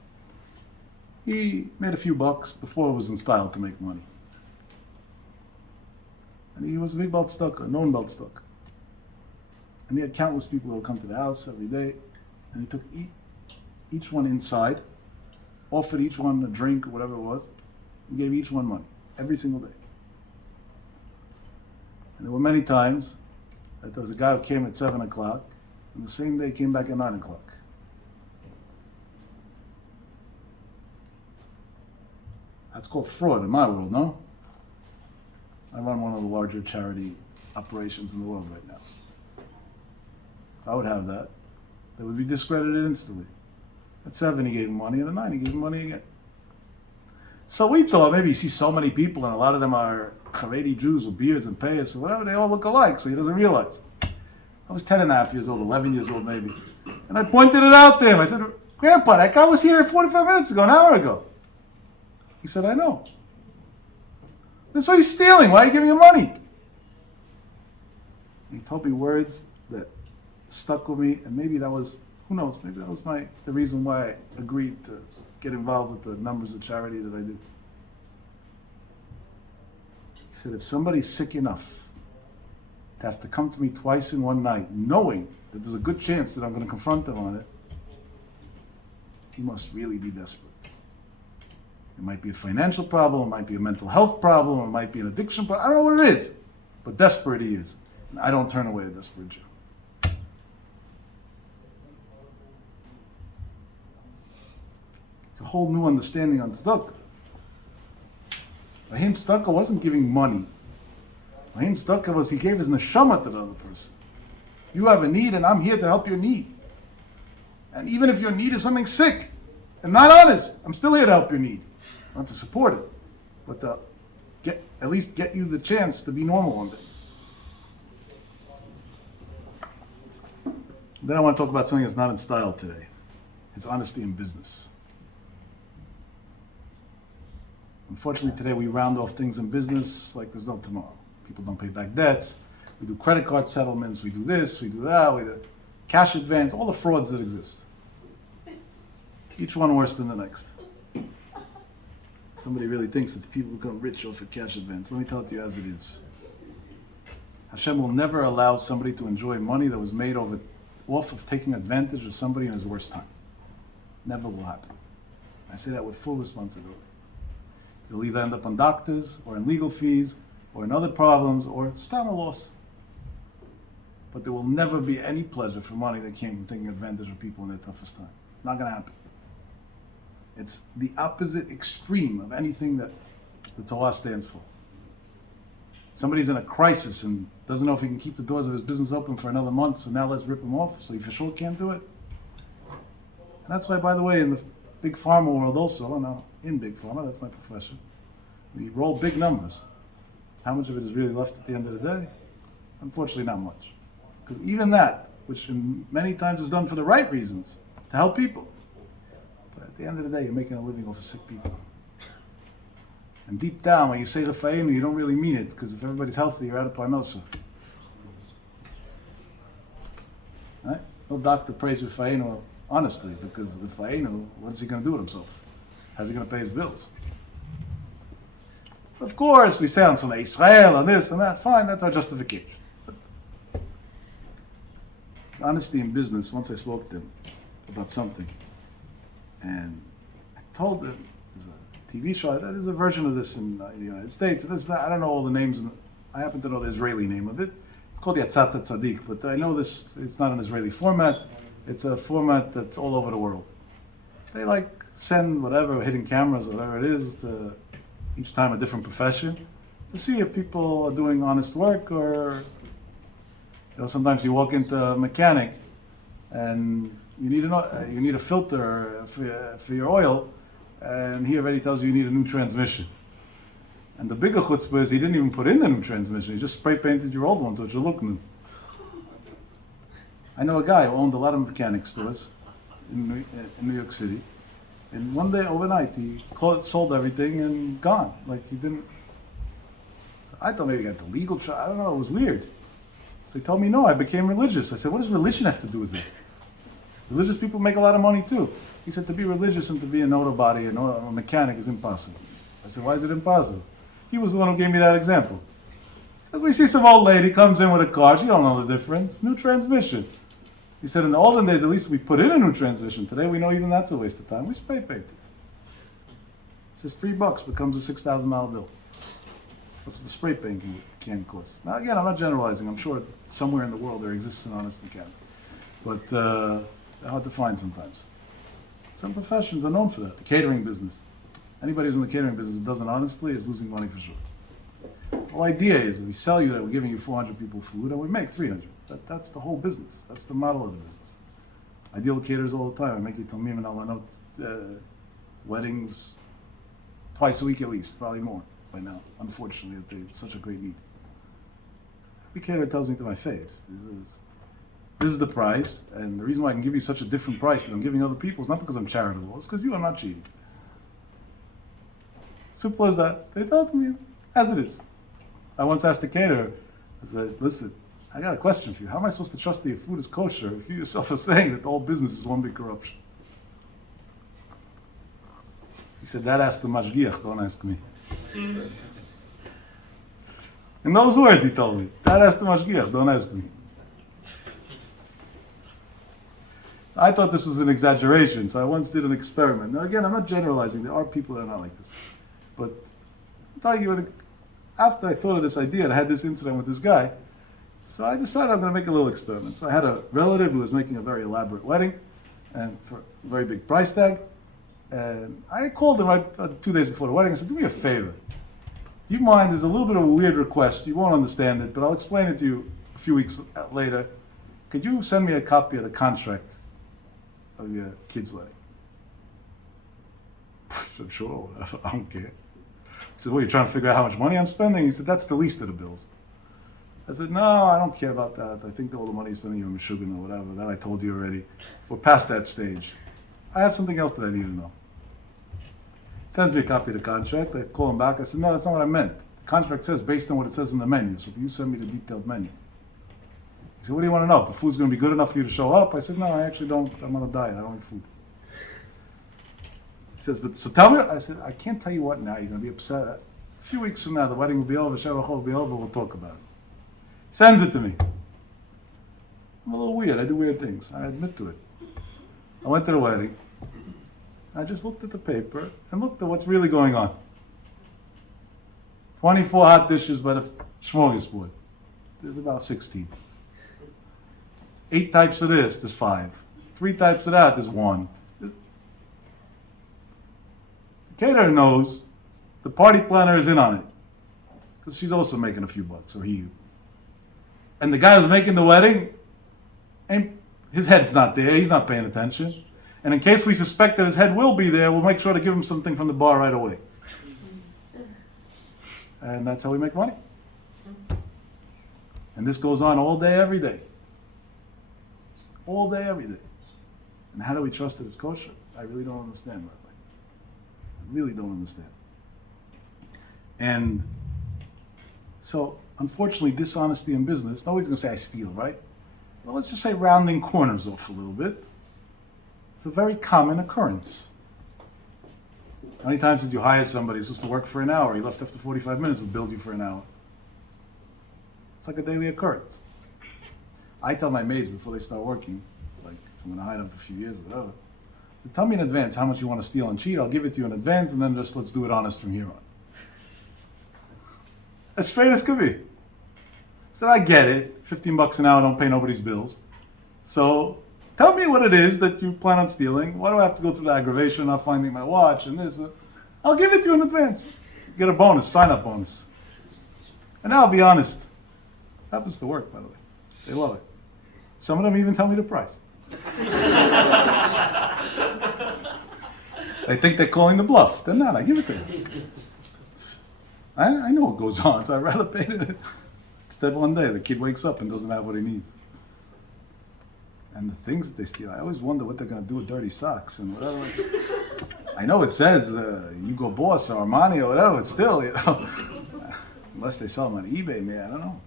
He made a few bucks before it was in style to make money. And he was a big belt stuck, a known belt stuck. And he had countless people who would come to the house every day, and he took each one inside, offered each one a drink or whatever it was, and gave each one money, every single day. And there were many times that there was a guy who came at 7 o'clock, and the same day came back at 9 o'clock. That's called fraud in my world, no? I run one of the larger charity operations in the world right now. If I would have that, they would be discredited instantly. At 7 he gave him money, and at 9 he gave him money again. So we thought maybe you see so many people, and a lot of them are Haredi Jews with beards and payas or whatever, they all look alike, so he doesn't realize. I was 10 and a half years old, 11 years old maybe. And I pointed it out to him. I said, Grandpa, that guy was here 45 minutes ago, an hour ago. He said, I know. That's why he's stealing. Why are you giving him money? He told me words that stuck with me, and maybe that was, who knows, maybe that was the reason why I agreed to get involved with the numbers of charity that I do. He said, if somebody's sick enough to have to come to me twice in one night, knowing that there's a good chance that I'm going to confront them on it, he must really be desperate. It might be a financial problem, it might be a mental health problem, it might be an addiction problem, I don't know what it is, but desperate he is. And I don't turn away a desperate Jew. It's a whole new understanding on tzedakah. Rahim tzedakah wasn't giving money. Rahim tzedakah was, he gave his neshama to the other person. You have a need and I'm here to help your need. And even if your need is something sick and not honest, I'm still here to help your need. Not to support it, but to at least get you the chance to be normal one day. Then I want to talk about something that's not in style today. It's honesty in business. Unfortunately, today we round off things in business like there's no tomorrow. People don't pay back debts. We do credit card settlements. We do this. We do that. We do cash advance. All the frauds that exist. Each one worse than the next. Somebody really thinks that the people become rich off of cash advance. Let me tell it to you as it is. Hashem will never allow somebody to enjoy money that was made off of taking advantage of somebody in his worst time. Never will happen. I say that with full responsibility. You'll either end up on doctors, or in legal fees, or in other problems, or stam a loss. But there will never be any pleasure for money that came from taking advantage of people in their toughest time. Not going to happen. It's the opposite extreme of anything that the Torah stands for. Somebody's in a crisis and doesn't know if he can keep the doors of his business open for another month, so now let's rip him off, so he for sure can't do it. And that's why, by the way, in the big pharma world also, and now in big pharma, that's my profession, we roll big numbers. How much of it is really left at the end of the day? Unfortunately, not much. Because even that, which many times is done for the right reasons, to help people, but at the end of the day, you're making a living off of sick people. And deep down, when you say Rafa'inu, you don't really mean it, because if everybody's healthy, you're out of parnosa. Right? No doctor prays Rafa'inu honestly, because Rafa'inu, what's he going to do with himself? How's he going to pay his bills? So of course, we say on Sunday Israel, on this and that, fine, that's our justification. But it's honesty in business. Once I spoke to him about something, and I told him, there's a TV show, there's a version of this in the United States, I don't know all the names, I happen to know the Israeli name of it. It's called Yatzat Tzaddik, but I know this, it's not an Israeli format, it's a format that's all over the world. They send whatever, hidden cameras, whatever it is, to each time a different profession, to see if people are doing honest work, or sometimes you walk into a mechanic and you need a filter for your oil, and he already tells you need a new transmission. And the bigger chutzpah is he didn't even put in the new transmission, he just spray painted your old one so it should look new. I know a guy who owned a lot of mechanic stores, in New York City. And one day, overnight, he sold everything and gone. Like he didn't. So I thought maybe he got the legal trial. I don't know. It was weird. So he told me, no, I became religious. I said, what does religion have to do with it? Religious people make a lot of money too. He said, to be religious and to be an auto body and a mechanic is impossible. I said, why is it impossible? He was the one who gave me that example. He said, we see some old lady comes in with a car. She don't know the difference. New transmission. He said, in the olden days, at least we put in a new transmission. Today, we know even that's a waste of time. We spray paint it. He says, $3 becomes a $6,000 bill. That's what the spray paint can cost. Now, again, I'm not generalizing. I'm sure somewhere in the world there exists an honest mechanic. But they're hard to find sometimes. Some professions are known for that. The catering business. Anybody who's in the catering business that does it honestly is losing money for sure. The whole idea is if we sell you that we're giving you 400 people food and we make 300. That's the whole business. That's the model of the business. I deal with caterers all the time. I make it tamim and almanot weddings twice a week at least, probably more by now. Unfortunately, they're such a great need. Every caterer tells me to my face, this is the price, and the reason why I can give you such a different price than I'm giving other people is not because I'm charitable, it's because you are not cheating. Simple as that. They tell it to me as it is. I once asked a caterer, I said, listen, I got a question for you. How am I supposed to trust that your food is kosher if you yourself are saying that the whole business is one big corruption? He said, that ask the mashgiach, don't ask me. In those words, he told me, that ask the mashgiach, don't ask me. So I thought this was an exaggeration, so I once did an experiment. Now again, I'm not generalizing, there are people that are not like this. But I'll tell you, after I thought of this idea, and I had this incident with this guy, so I decided I'm going to make a little experiment. So I had a relative who was making a very elaborate wedding, and for a very big price tag. And I called him right 2 days before the wedding. I said, do me a favor. Do you mind? There's a little bit of a weird request. You won't understand it, but I'll explain it to you a few weeks later. Could you send me a copy of the contract of your kid's wedding? I said, sure, I don't care. He said, well, you're trying to figure out how much money I'm spending? He said, that's the least of the bills. I said, no, I don't care about that. I think all the money you're spending on Meshuggah or whatever, that I told you already. We're past that stage. I have something else that I need to know. Sends me a copy of the contract. I call him back. I said, no, that's not what I meant. The contract says based on what it says in the menu. So if you send me the detailed menu. He said, what do you want to know? If the food's going to be good enough for you to show up? I said, no, I actually don't. I'm on a diet. I don't eat food. He says, but so tell me. I said, I can't tell you what now. You're going to be upset. A few weeks from now, the wedding will be over. Shavach will be over. We'll talk about it. Sends it to me. I'm a little weird. I do weird things. I admit to it. I went to the wedding. I just looked at the paper and looked at what's really going on. 24 hot dishes by the smorgasbord. There's about 16. 8 types of this, there's 5. 3 types of that, there's 1. The caterer knows the party planner is in on it. Because she's also making a few bucks, or he. And the guy who's making the wedding, his head's not there, he's not paying attention. And in case we suspect that his head will be there, we'll make sure to give him something from the bar right away. And that's how we make money. And this goes on all day, every day. All day, every day. And how do we trust that it's kosher? I really don't understand, Rabbi. I really don't understand. And so, unfortunately, dishonesty in business, nobody's going to say I steal, right? Well, let's just say rounding corners off a little bit. It's a very common occurrence. How many times did you hire somebody who's supposed to work for an hour? He left after 45 minutes and billed you for an hour. It's like a daily occurrence. I tell my maids before they start working, like I'm going to hire them for a few years or whatever, so tell me in advance how much you want to steal and cheat. I'll give it to you in advance, and then just let's do it honest from here on. As straight as could be. So I get it. $15 an hour, don't pay nobody's bills. So tell me what it is that you plan on stealing. Why do I have to go through the aggravation of not finding my watch and this? I'll give it to you in advance. Get a bonus, sign-up bonus. And now I'll be honest. Happens to work, by the way. They love it. Some of them even tell me the price. They think they're calling the bluff. They're not. I give it to them. I know what goes on, so I'd rather pay it. Instead one day, the kid wakes up and doesn't have what he needs. And the things that they steal, I always wonder what they're going to do with dirty socks and whatever. I know it says Hugo Boss or Armani or whatever, but still, unless they sell them on eBay, man, I don't know.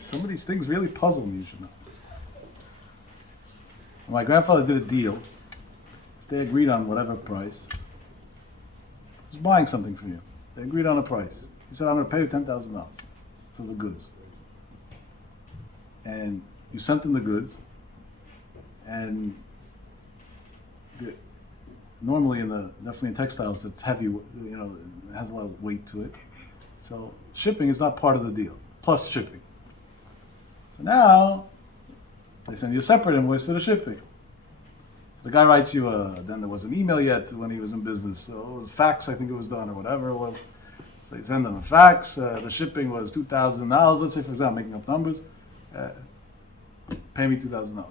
Some of these things really puzzle me, you should know. My grandfather did a deal. They agreed on whatever price. He was buying something from you. They agreed on a price. He said, I'm going to pay you $10,000 for the goods. And you sent them the goods, and normally definitely in textiles, it's heavy, it has a lot of weight to it. So shipping is not part of the deal, plus shipping. So now, they send you a separate invoice for the shipping. So the guy writes you, then there wasn't email yet when he was in business, so it was fax, I think it was done, or whatever it was. So you send them a fax, the shipping was $2,000, let's say, for example, making up numbers, pay me $2,000.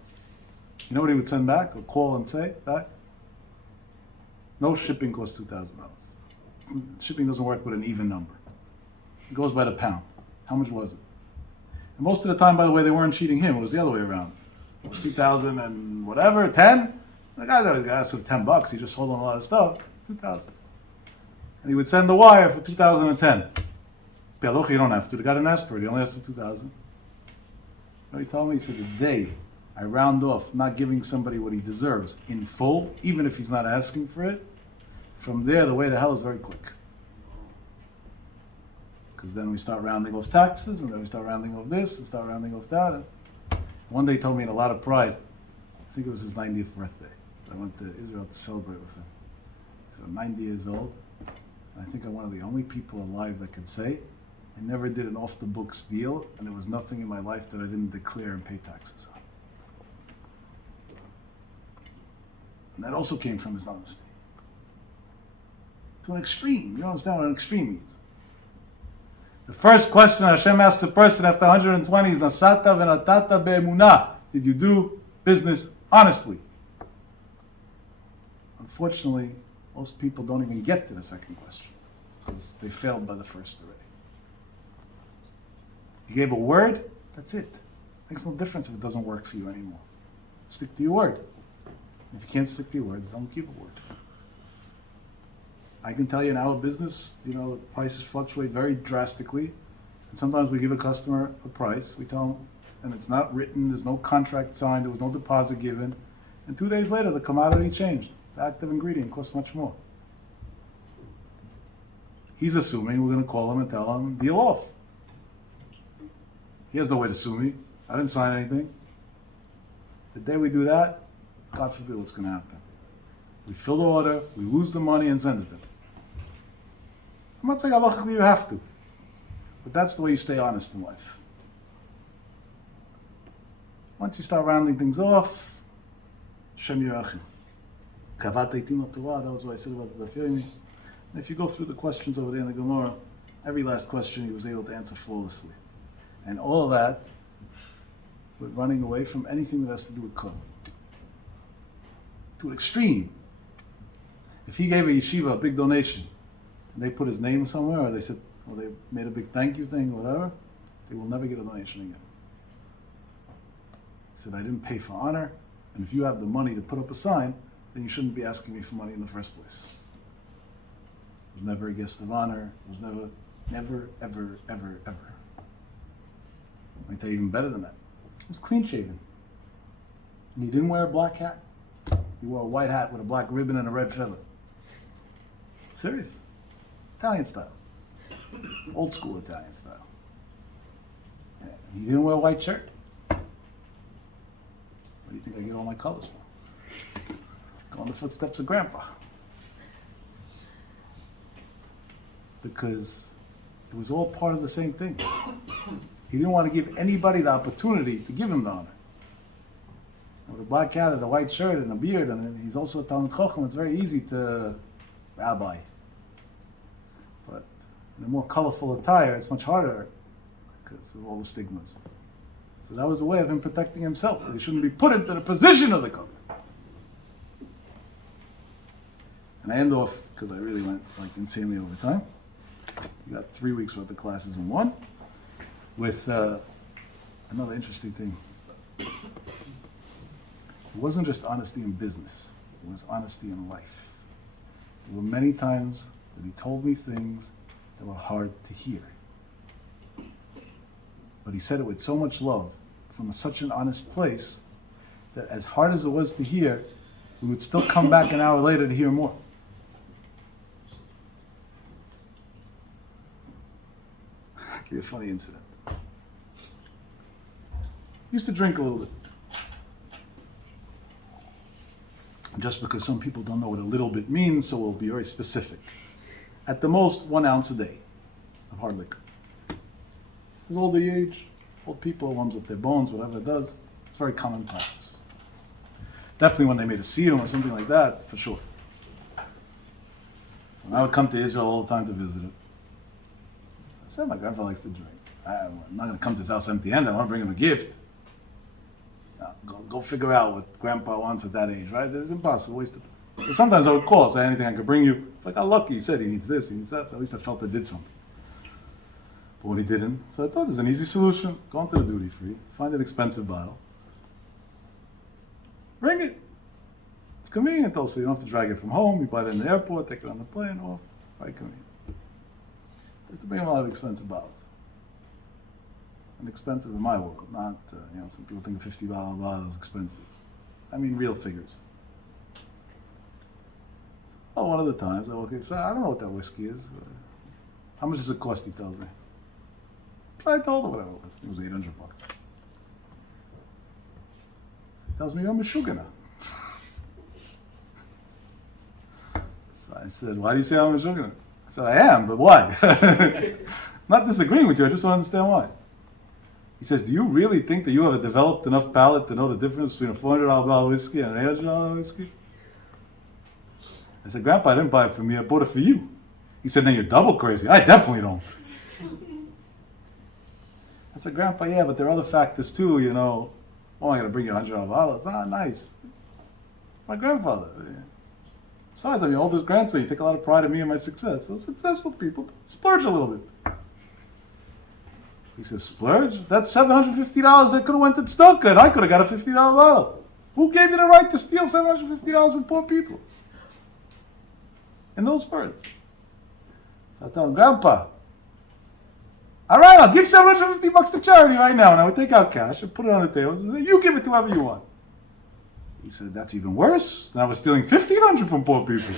You know what he would send back, or call and say back? No shipping costs $2,000. Shipping doesn't work with an even number. It goes by the pound. How much was it? And most of the time, by the way, they weren't cheating him. It was the other way around. It was 2,000 and whatever, 10. The guy's always got asked for $10. He just sold him a lot of stuff. 2,000. And he would send the wire for 2010. Look, you don't have to. The guy didn't ask for it. He only asked for 2,000. You know what he told me? He said, the day I round off not giving somebody what he deserves in full, even if he's not asking for it, from there, the way to hell is very quick. Because then we start rounding off taxes, and then we start rounding off this, and start rounding off that. And one day he told me in a lot of pride, I think it was his 90th birthday. I went to Israel to celebrate with him. So I'm 90 years old, and I think I'm one of the only people alive that can say, I never did an off-the-books deal, and there was nothing in my life that I didn't declare and pay taxes on. And that also came from his honesty. To an extreme. You don't understand what an extreme means. The first question Hashem asks a person after 120 is, Nasata v'natata be'emunah. Did you do business honestly? Unfortunately, most people don't even get to the second question because they failed by the first already. You gave a word, that's it. Makes no difference if it doesn't work for you anymore. Stick to your word. If you can't stick to your word, don't keep a word. I can tell you in our business, the prices fluctuate very drastically. And sometimes we give a customer a price, we tell them, and it's not written, there's no contract signed, there was no deposit given. And 2 days later, the commodity changed. The active ingredient costs much more. He's assuming we're going to call him and tell him, deal off. He has no way to sue me. I didn't sign anything. The day we do that, God forbid what's going to happen. We fill the order, we lose the money, and send it to him. I'm not saying halachically you have to, but that's the way you stay honest in life. Once you start rounding things off, Shem Yerachim. Kavat eitim Torah, that was what I said about the Daf Yomi. And if you go through the questions over there in the Gemara, every last question he was able to answer flawlessly. And all of that with running away from anything that has to do with Kol. To an extreme. If he gave a yeshiva a big donation, and they put his name somewhere, or they said, or they made a big thank you thing, or whatever, they will never get a donation again. He said, I didn't pay for honor, and if you have the money to put up a sign, then you shouldn't be asking me for money in the first place. It was never a guest of honor. It was never, ever, ever, ever. Let me tell you even better than that. He was clean shaven. And he didn't wear a black hat. He wore a white hat with a black ribbon and a red feather. Serious. Italian style. Old school Italian style. And he didn't wear a white shirt. What do you think I get all my colors for? Go on the footsteps of Grandpa. Because it was all part of the same thing. He didn't want to give anybody the opportunity to give him the honor. With a black hat and a white shirt and a beard, and then he's also a Talmid Chacham, it's very easy to rabbi. But in a more colorful attire, it's much harder because of all the stigmas. So that was a way of him protecting himself. He shouldn't be put into the position of the Kohen. And I end off, because I really went insanely over time. You got 3 weeks worth of classes in one, with another interesting thing. It wasn't just honesty in business, it was honesty in life. There were many times that he told me things that were hard to hear. But he said it with so much love, from such an honest place, that as hard as it was to hear, we would still come back an hour later to hear more. I'll give you a funny incident. I used to drink a little bit. Just because some people don't know what a little bit means, so we'll be very specific. At the most, 1 ounce a day of hard liquor. As old the age, old people, warms up their bones, whatever it does, it's very common practice. Definitely when they made a siyum or something like that, for sure. So I would come to Israel all the time to visit it. I said, my grandfather likes to drink. I'm not going to come to his house empty-handed. I want to bring him a gift. Go figure out what grandpa wants at that age, right? It's impossible, waste of time. So sometimes I would call, say anything I could bring you. It's like, oh, lucky, he said he needs this, he needs that. So at least I felt I did something. But when he didn't, so I thought there's an easy solution. Go into the duty free, find an expensive bottle, bring it. It's convenient also, you don't have to drag it from home. You buy it in the airport, take it on the plane, or quite convenient. I used to bring him a lot of expensive bottles. And expensive in my world, not, some people think a $50 bottle is expensive. I mean real figures. So one of the times I walk in, I don't know what that whiskey is. How much does it cost, he tells me. I told him whatever it was. It was $800. He tells me, I'm a shugana. So I said, why do you say I'm a shugana? I said, I am, but why? I'm not disagreeing with you, I just don't understand why. He says, do you really think that you have a developed enough palate to know the difference between a $400 bottle of whiskey and an $800 whiskey? I said, Grandpa, I didn't buy it for me, I bought it for you. He said, then you're double crazy. I definitely don't. I said, Grandpa, yeah, but there are other factors too, Oh, I'm going to bring you a $100 bottle. It's not nice. My grandfather. Besides, I'm your oldest grandson. You take a lot of pride in me and my success. So successful people splurge a little bit. He says, splurge? That's $750 that could have went to Stoker, and I could have got a $50 bottle. Who gave you the right to steal $750 from poor people? In those words. So I tell him, Grandpa, all right, I'll give $750 to charity right now, and I would take out cash and put it on the table and say, you give it to whoever you want. He said, that's even worse. Now we're stealing $1,500 from poor people.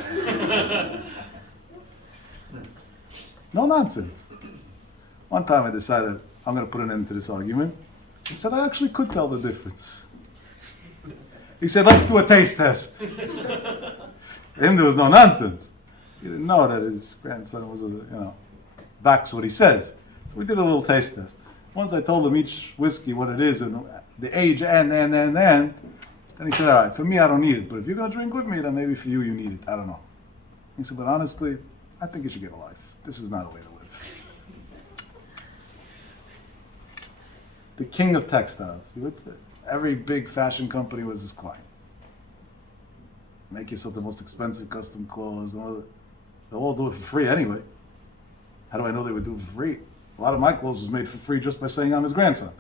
No nonsense. One time I decided I'm going to put an end to this argument. He said, I actually could tell the difference. He said, let's do a taste test. For him, there was no nonsense. He didn't know that his grandson was, backs what he says. So we did a little taste test. Once I told him each whiskey, what it is, and the age, and, then he said, all right, for me, I don't need it. But if you're going to drink with me, then maybe for you, you need it. I don't know. He said, but honestly, I think you should get a life. This is not a way to live. The king of textiles. Every big fashion company was his client. Make yourself the most expensive custom clothes. They'll all do it for free anyway. How do I know they would do it for free? A lot of my clothes was made for free just by saying I'm his grandson.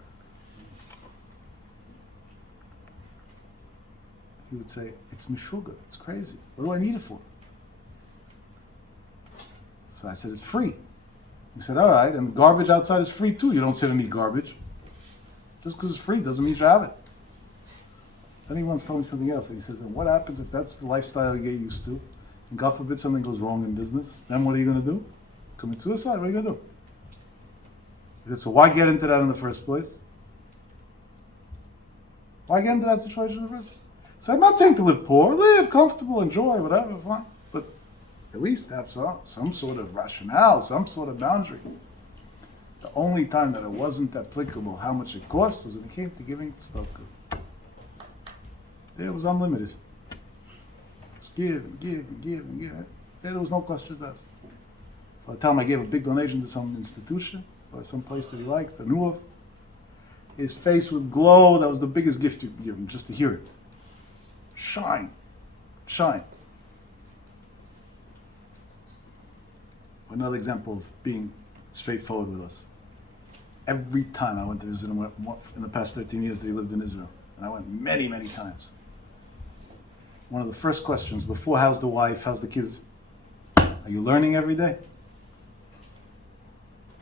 He would say, it's mishuga, it's crazy. What do I need it for? So I said, it's free. He said, all right, and garbage outside is free too. You don't sit and eat garbage. Just because it's free doesn't mean you should have it. Then he once told me something else. He says, what happens if that's the lifestyle you get used to, and God forbid something goes wrong in business? Then what are you going to do? Commit suicide? What are you going to do? He said, so why get into that in the first place? Why get into that situation in the first place? So I'm not saying to live poor. Live comfortable, enjoy, whatever, fine. But at least have some sort of rationale, some sort of boundary. The only time that it wasn't applicable how much it cost was when it came to giving tzedakah. There it was unlimited. Just give and give and give and give. There was no questions asked. By the time I gave a big donation to some institution or some place that he liked, I knew of, his face would glow. That was the biggest gift you could give him, just to hear it. Shine. Shine. Another example of being straightforward with us. Every time I went to visit him in the past 13 years that he lived in Israel, and I went many, many times, one of the first questions before how's the wife, how's the kids, are you learning every day?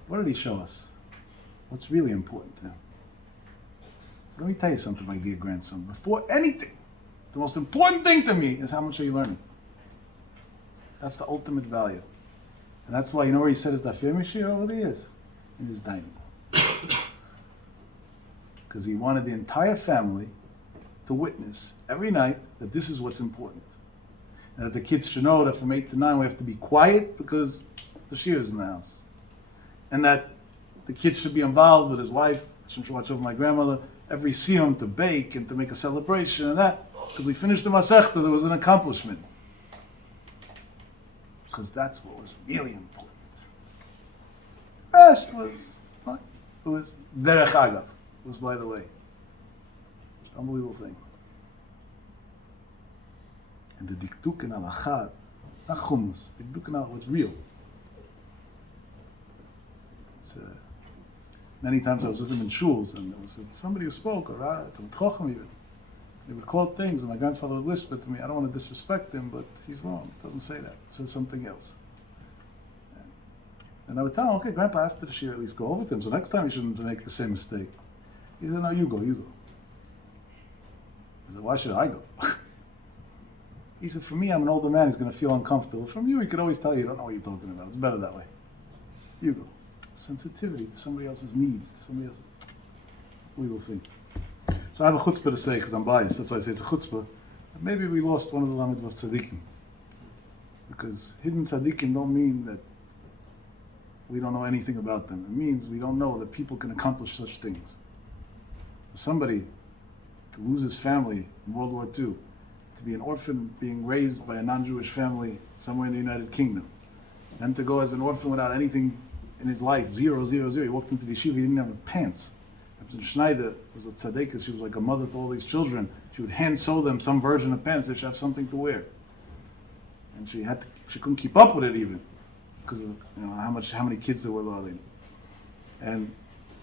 What did he show us? What's really important to him? So let me tell you something, my dear grandson. Before anything, the most important thing to me is how much are you learning? That's the ultimate value. And that's why, you know where he said his dafir mishir over the years? In his dining room. Because he wanted the entire family to witness every night that this is what's important. And that the kids should know that from 8 to 9 we have to be quiet because the shir is in the house. And that the kids should be involved with his wife, should watch over my grandmother, every siyum to bake and to make a celebration and that. Because we finished the Masechta, there was an accomplishment. Because that's what was really important. The rest was, what? It was derech agav. It was by the way. Unbelievable thing. And the dikduk in halakha, not chumus, dikduk in halakha was real. Many times I was with him in shuls, and there was somebody who spoke, or Chacham even. They would quote things, and my grandfather would whisper to me, I don't want to disrespect him, but he's wrong. It doesn't say that. It says something else. And I would tell him, okay, Grandpa, after the shir, at least go over to him, so next time you shouldn't make the same mistake. He said, no, you go. I said, why should I go? He said, for me, I'm an older man, he's going to feel uncomfortable. From you, he could always tell you don't know what you're talking about. It's better that way. You go. Sensitivity to somebody else's needs, to somebody else's... We will think. So I have a chutzpah to say, because I'm biased, that's why I say it's a chutzpah. But maybe we lost one of the lamed of tzaddikim. Because hidden tzaddikim don't mean that we don't know anything about them. It means we don't know that people can accomplish such things. For somebody to lose his family in World War II, to be an orphan being raised by a non-Jewish family somewhere in the United Kingdom, then to go as an orphan without anything in his life, 0, 0, 0. He walked into the yeshiva, he didn't have pants. Schneider was a tzaddikas, she was like a mother to all these children. She would hand sew them some version of pants, they should have something to wear. And she couldn't keep up with it even, because of how many kids there were learning. And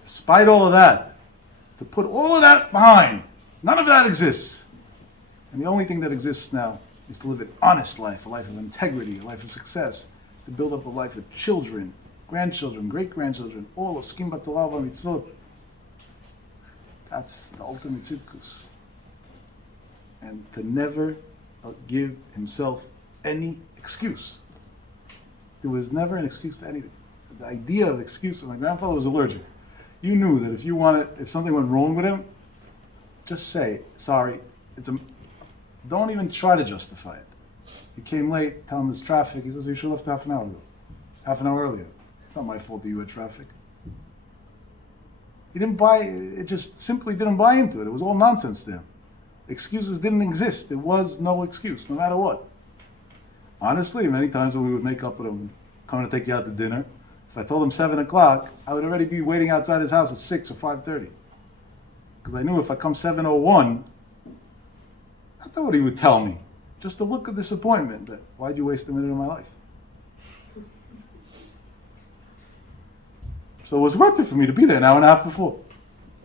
despite all of that, to put all of that behind, none of that exists. And the only thing that exists now is to live an honest life, a life of integrity, a life of success, to build up a life of children, grandchildren, great-grandchildren, all of skim b'torah v'mitzvot. That's the ultimate tzidkus. And to never give himself any excuse. There was never an excuse for anything. The idea of excuse, my grandfather was allergic. You knew that if something went wrong with him, just say, sorry, don't even try to justify it. He came late, tell him there's traffic. He says, you should have left half an hour ago. Half an hour earlier. It's not my fault that you had traffic. He didn't buy, it just simply didn't buy into it. It was all nonsense to him. Excuses didn't exist. There was no excuse, no matter what. Honestly, many times when we would make up with him, coming to take you out to dinner, if I told him 7 o'clock, I would already be waiting outside his house at 6 or 5:30. Because I knew if I come 7:01, that's not what he would tell me. Just a look of disappointment that, why'd you waste a minute of my life? So it was worth it for me to be there an hour and a half before,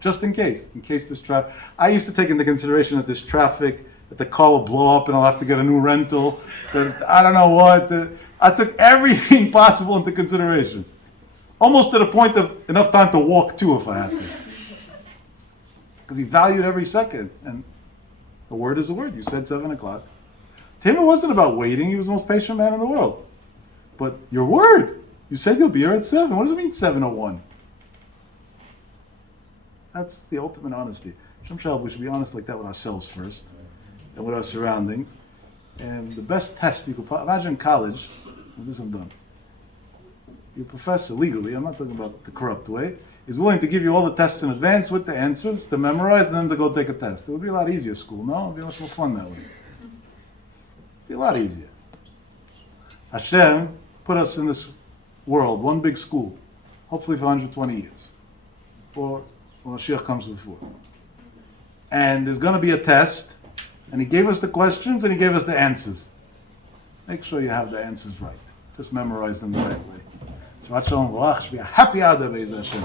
just in case this traffic. I used to take into consideration that this traffic, that the car will blow up and I'll have to get a new rental, that I don't know what. I took everything possible into consideration. Almost to the point of enough time to walk too if I had to. Because he valued every second. And a word is a word. You said 7 o'clock. To him it wasn't about waiting. He was the most patient man in the world. But your word. You said you'll be here at 7. What does it mean 7:01? That's the ultimate honesty. Shem Shalom, we should be honest like that with ourselves first, and with our surroundings. And the best test you could imagine in college, and this I'm done. Your professor, legally, I'm not talking about the corrupt way, is willing to give you all the tests in advance with the answers to memorize and then to go take a test. It would be a lot easier at school, no? It would be much more fun that way. It would be a lot easier. Hashem put us in this world, one big school, hopefully for 120 years, or when Mashiach comes before. And there's going to be a test, and he gave us the questions and he gave us the answers. Make sure you have the answers right. Just memorize them the right way. Shabbat Shalom V'rach. Should be a happy Adar Be'ez Hashem.